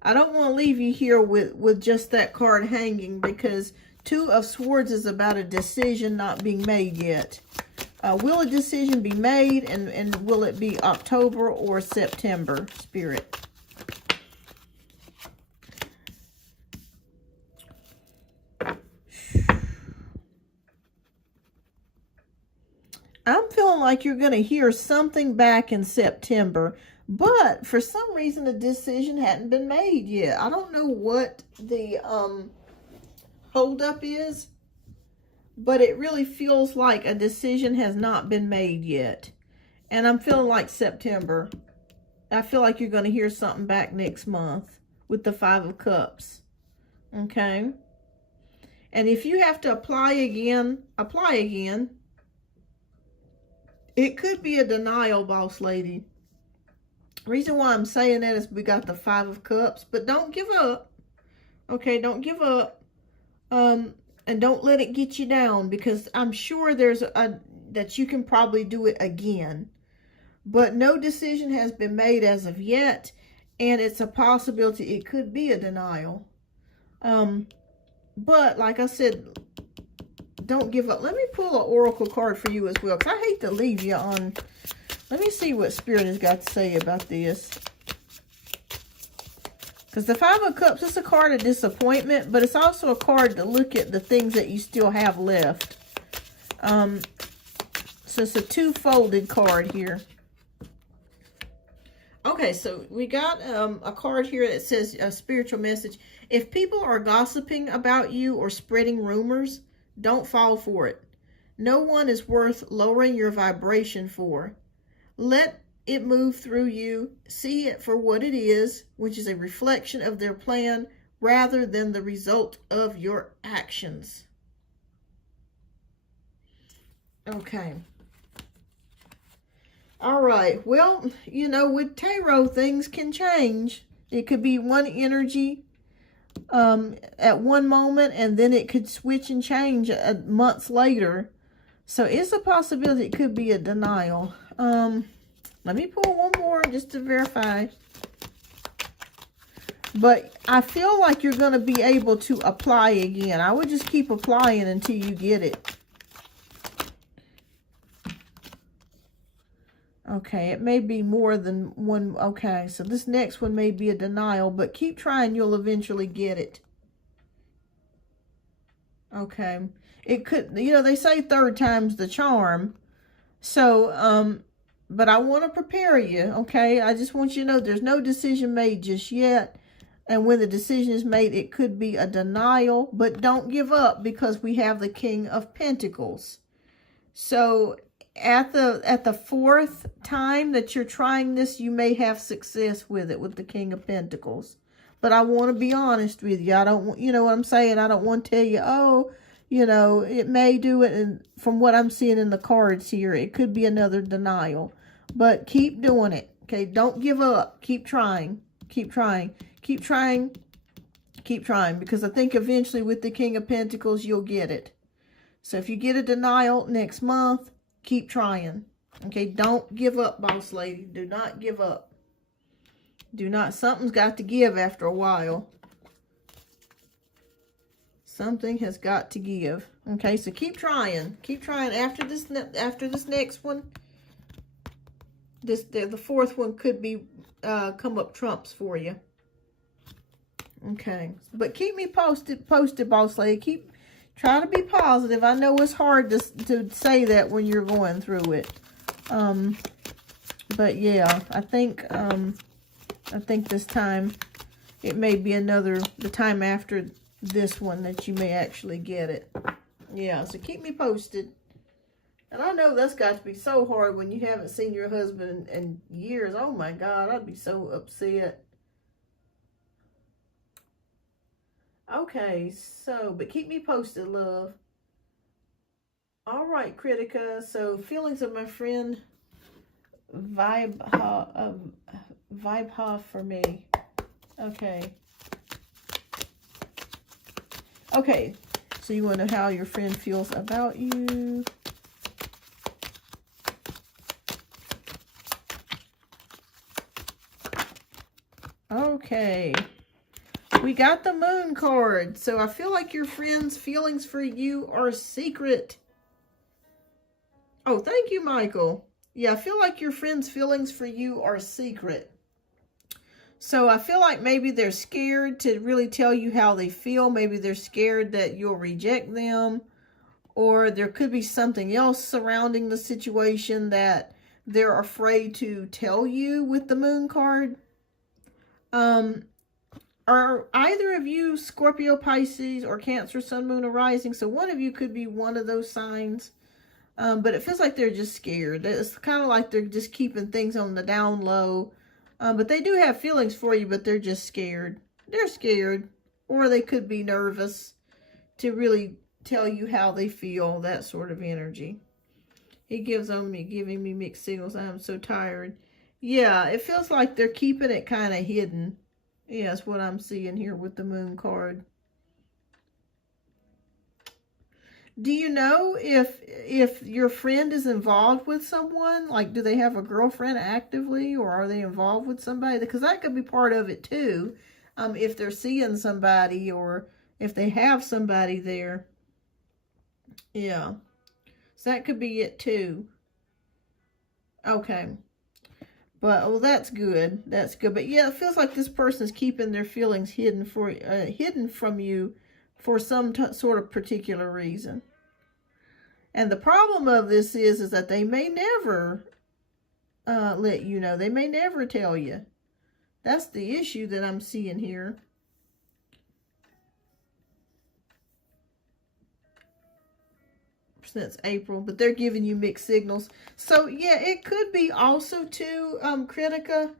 I don't want to leave you here with just that card hanging, because Two of Swords is about a decision not being made yet. Will a decision be made, and will it be October or September, Spirit? I'm feeling like you're going to hear something back in September, but for some reason the decision hadn't been made yet. I don't know what the holdup is, but it really feels like a decision has not been made yet. And I'm feeling like September. I feel like you're going to hear something back next month with the Five of Cups. Okay? And if you have to apply again, apply again. It could be a denial, boss lady. Reason why I'm saying that is we got the Five of Cups. But don't give up. Okay, don't give up. And don't let it get you down, because I'm sure there's that you can probably do it again. But no decision has been made as of yet. And it's a possibility it could be a denial. But like I said, don't give up. Let me pull an oracle card for you as well, because I hate to leave you on. Let me see what Spirit has got to say about this. Because the Five of Cups is a card of disappointment, but it's also a card to look at the things that you still have left. So it's a two-folded card here. Okay, so we got a card here that says a spiritual message. If people are gossiping about you or spreading rumors, don't fall for it. No one is worth lowering your vibration for. Let it move through you. See it for what it is, which is a reflection of their plan rather than the result of your actions. Okay. All right. Well, you know, with tarot, things can change. It could be one energy at one moment, and then it could switch and change months later. So it's a possibility it could be a denial. Let me pull one more just to verify. But I feel like you're going to be able to apply again. I would just keep applying until you get it. Okay, it may be more than one. Okay, so this next one may be a denial, but keep trying. You'll eventually get it. Okay. It could, you know, they say third time's the charm. So, but I want to prepare you, okay? I just want you to know there's no decision made just yet. And when the decision is made, it could be a denial, but don't give up because we have the King of Pentacles. So at the fourth time that you're trying this, you may have success with it with the King of Pentacles. But I want to be honest with you. I don't want, you know what I'm saying? I don't want to tell you, oh, you know, it may do it. And from what I'm seeing in the cards here, it could be another denial. But keep doing it, okay? Don't give up. Keep trying. Keep trying. Keep trying. Keep trying. Because I think eventually with the King of Pentacles, you'll get it. So if you get a denial next month, keep trying. Okay? Don't give up, boss lady. Do not give up. Do not. Something's got to give after a while. Something has got to give. Okay, so keep trying. Keep trying. After this next one, the fourth one could be come up trumps for you. Okay, but keep me posted, boss lady. Try to be positive. I know it's hard to say that when you're going through it. But yeah, I think this time it may be the time after this one that you may actually get it. Yeah, so keep me posted. And I know that's got to be so hard when you haven't seen your husband in years. Oh my God, I'd be so upset. Okay, so, but keep me posted, love. All right, Critica. So, feelings of my friend Vibe for me. Okay. Okay, so you want to know how your friend feels about you. Okay, we got the Moon card. So I feel like your friend's feelings for you are secret. Oh, thank you, Michael. Yeah, I feel like your friend's feelings for you are secret. So I feel like maybe they're scared to really tell you how they feel. Maybe they're scared that you'll reject them. Or there could be something else surrounding the situation that they're afraid to tell you with the Moon card. Are either of you Scorpio, Pisces, or Cancer, Sun, Moon, or Rising? So one of you could be one of those signs. But it feels like they're just scared. It's kind of like they're just keeping things on the down low. But they do have feelings for you, but they're just scared. They're scared. Or they could be nervous to really tell you how they feel, that sort of energy. He gives on me, giving me mixed signals. I am so tired. Yeah, it feels like they're keeping it kind of hidden. Yeah, that's what I'm seeing here with the Moon card. Do you know if your friend is involved with someone? Like, do they have a girlfriend actively, or are they involved with somebody? Because that could be part of it too. If they're seeing somebody, or if they have somebody there. Yeah. So that could be it too. Okay. But, well, that's good. That's good. But yeah, it feels like this person's keeping their feelings hidden from you for some sort of particular reason. And the problem of this is that they may never let you know. They may never tell you. That's the issue that I'm seeing here. Since April, but they're giving you mixed signals. So yeah, it could be also too, Critica,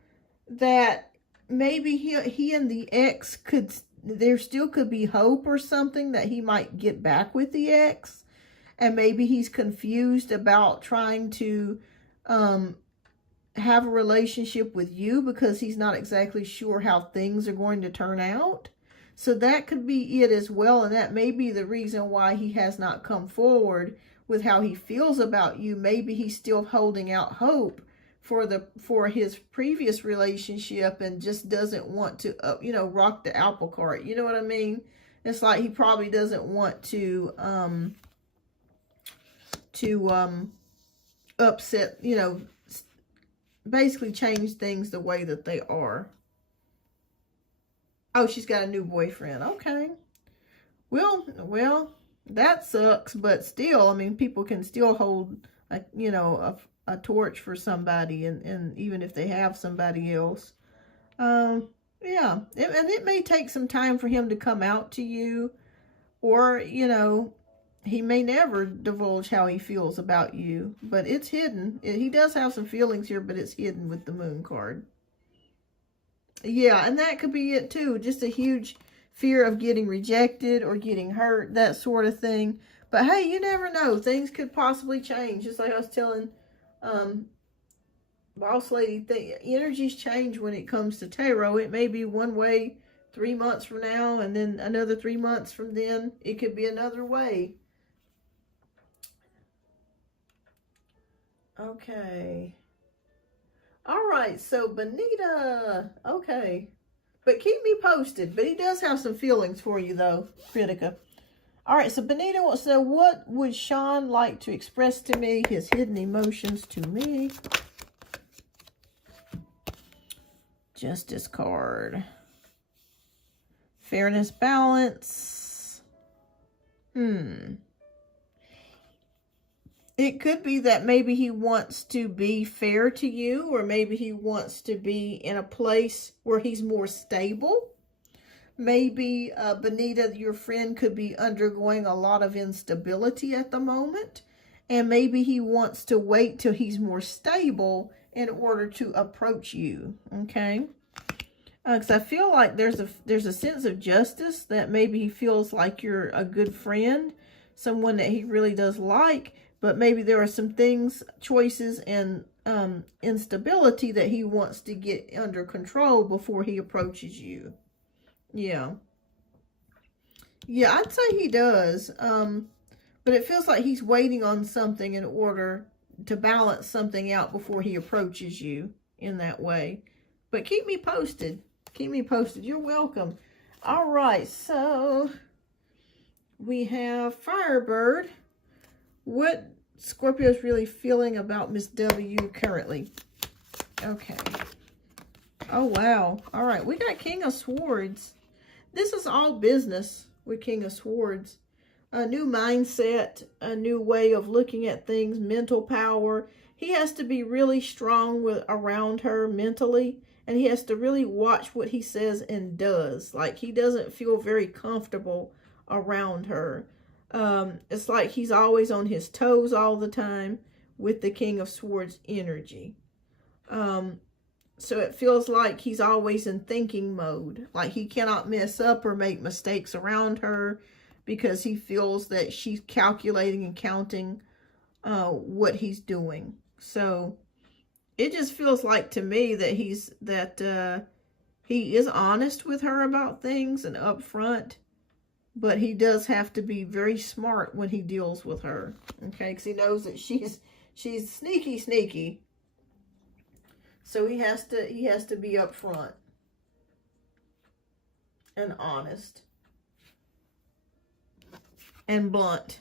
that maybe he and the ex there still could be hope or something that he might get back with the ex. And maybe he's confused about trying to have a relationship with you because he's not exactly sure how things are going to turn out. So that could be it as well. And that may be the reason why he has not come forward with how he feels about you. Maybe he's still holding out hope for his previous relationship and just doesn't want to, rock the apple cart. You know what I mean? It's like he probably doesn't want to upset, basically change things the way that they are. Oh, she's got a new boyfriend. Okay. Well, that sucks, but still, I mean, people can still hold a torch for somebody, and even if they have somebody else. Yeah. And it may take some time for him to come out to you, or, he may never divulge how he feels about you, but it's hidden. He does have some feelings here, but it's hidden with the Moon card. Yeah, and that could be it too. Just a huge fear of getting rejected or getting hurt, that sort of thing. But hey, you never know. Things could possibly change. Just like I was telling Boss Lady, energies change when it comes to tarot. It may be one way 3 months from now, and then another 3 months from then, it could be another way. Okay. All right, so Benita. Okay. But keep me posted. But he does have some feelings for you, though, Critica. All right, so Benita wants to know, what would Sean like to express to me, his hidden emotions to me? Justice card. Fairness, balance. It could be that maybe he wants to be fair to you, or maybe he wants to be in a place where he's more stable. Maybe Benita, your friend, could be undergoing a lot of instability at the moment, and maybe he wants to wait till he's more stable in order to approach you. Okay, because I feel like there's a sense of justice, that maybe he feels like you're a good friend, someone that he really does like. But maybe there are some things, choices, and instability that he wants to get under control before he approaches you. Yeah. Yeah, I'd say he does. But it feels like he's waiting on something in order to balance something out before he approaches you in that way. But keep me posted. Keep me posted. You're welcome. All right, so we have Firebird. What Scorpio's really feeling about Miss W currently? Okay. Oh, wow. All right. We got King of Swords. This is all business with King of Swords. A new mindset, a new way of looking at things, mental power. He has to be really strong around her mentally, and he has to really watch what he says and does. Like, he doesn't feel very comfortable around her. It's like he's always on his toes all the time with the King of Swords energy. So it feels like he's always in thinking mode. Like he cannot mess up or make mistakes around her because he feels that she's calculating and counting what he's doing. So it just feels like to me that he is honest with her about things and upfront. But he does have to be very smart when he deals with her, okay? Because he knows that she's sneaky. So he has to be upfront and honest and blunt.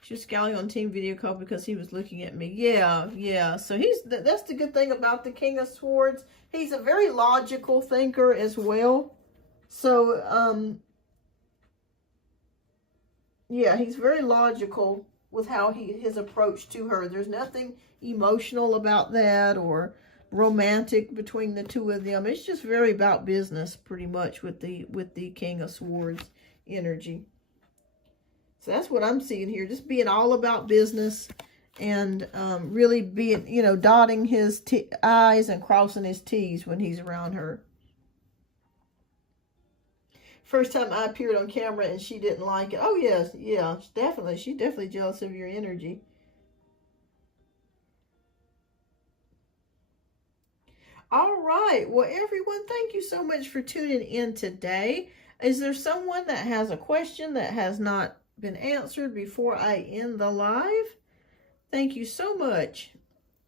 She's scowling on team video call because he was looking at me. Yeah. So that's the good thing about the King of Swords. He's a very logical thinker as well. So yeah, he's very logical with how his approach to her. There's nothing emotional about that or romantic between the two of them. It's just very about business, pretty much, with the King of Swords energy. So that's what I'm seeing here. Just being all about business and really being, dotting his I's and crossing his T's when he's around her. first time I appeared on camera and she didn't like it. Oh, yes. Yeah, definitely. She's definitely jealous of your energy. All right. Well, everyone, thank you so much for tuning in today. Is there someone that has a question that has not been answered before I end the live? Thank you so much.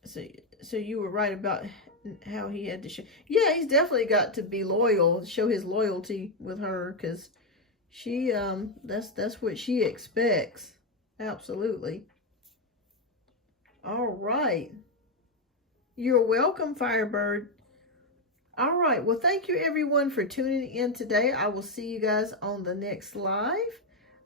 So you were right about how he had to show. Yeah, he's definitely got to be loyal, show his loyalty with her, because she that's what she expects. Absolutely. All right. You're welcome, Firebird. All right. Well, thank you everyone for tuning in today. I will see you guys on the next live.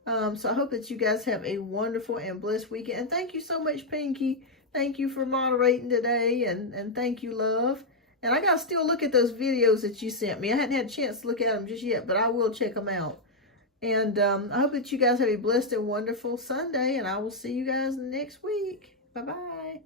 So I hope that you guys have a wonderful and blessed weekend. And thank you so much, Pinky. Thank you for moderating today, and thank you, love. And I got to still look at those videos that you sent me. I hadn't had a chance to look at them just yet, but I will check them out. And I hope that you guys have a blessed and wonderful Sunday, and I will see you guys next week. Bye-bye.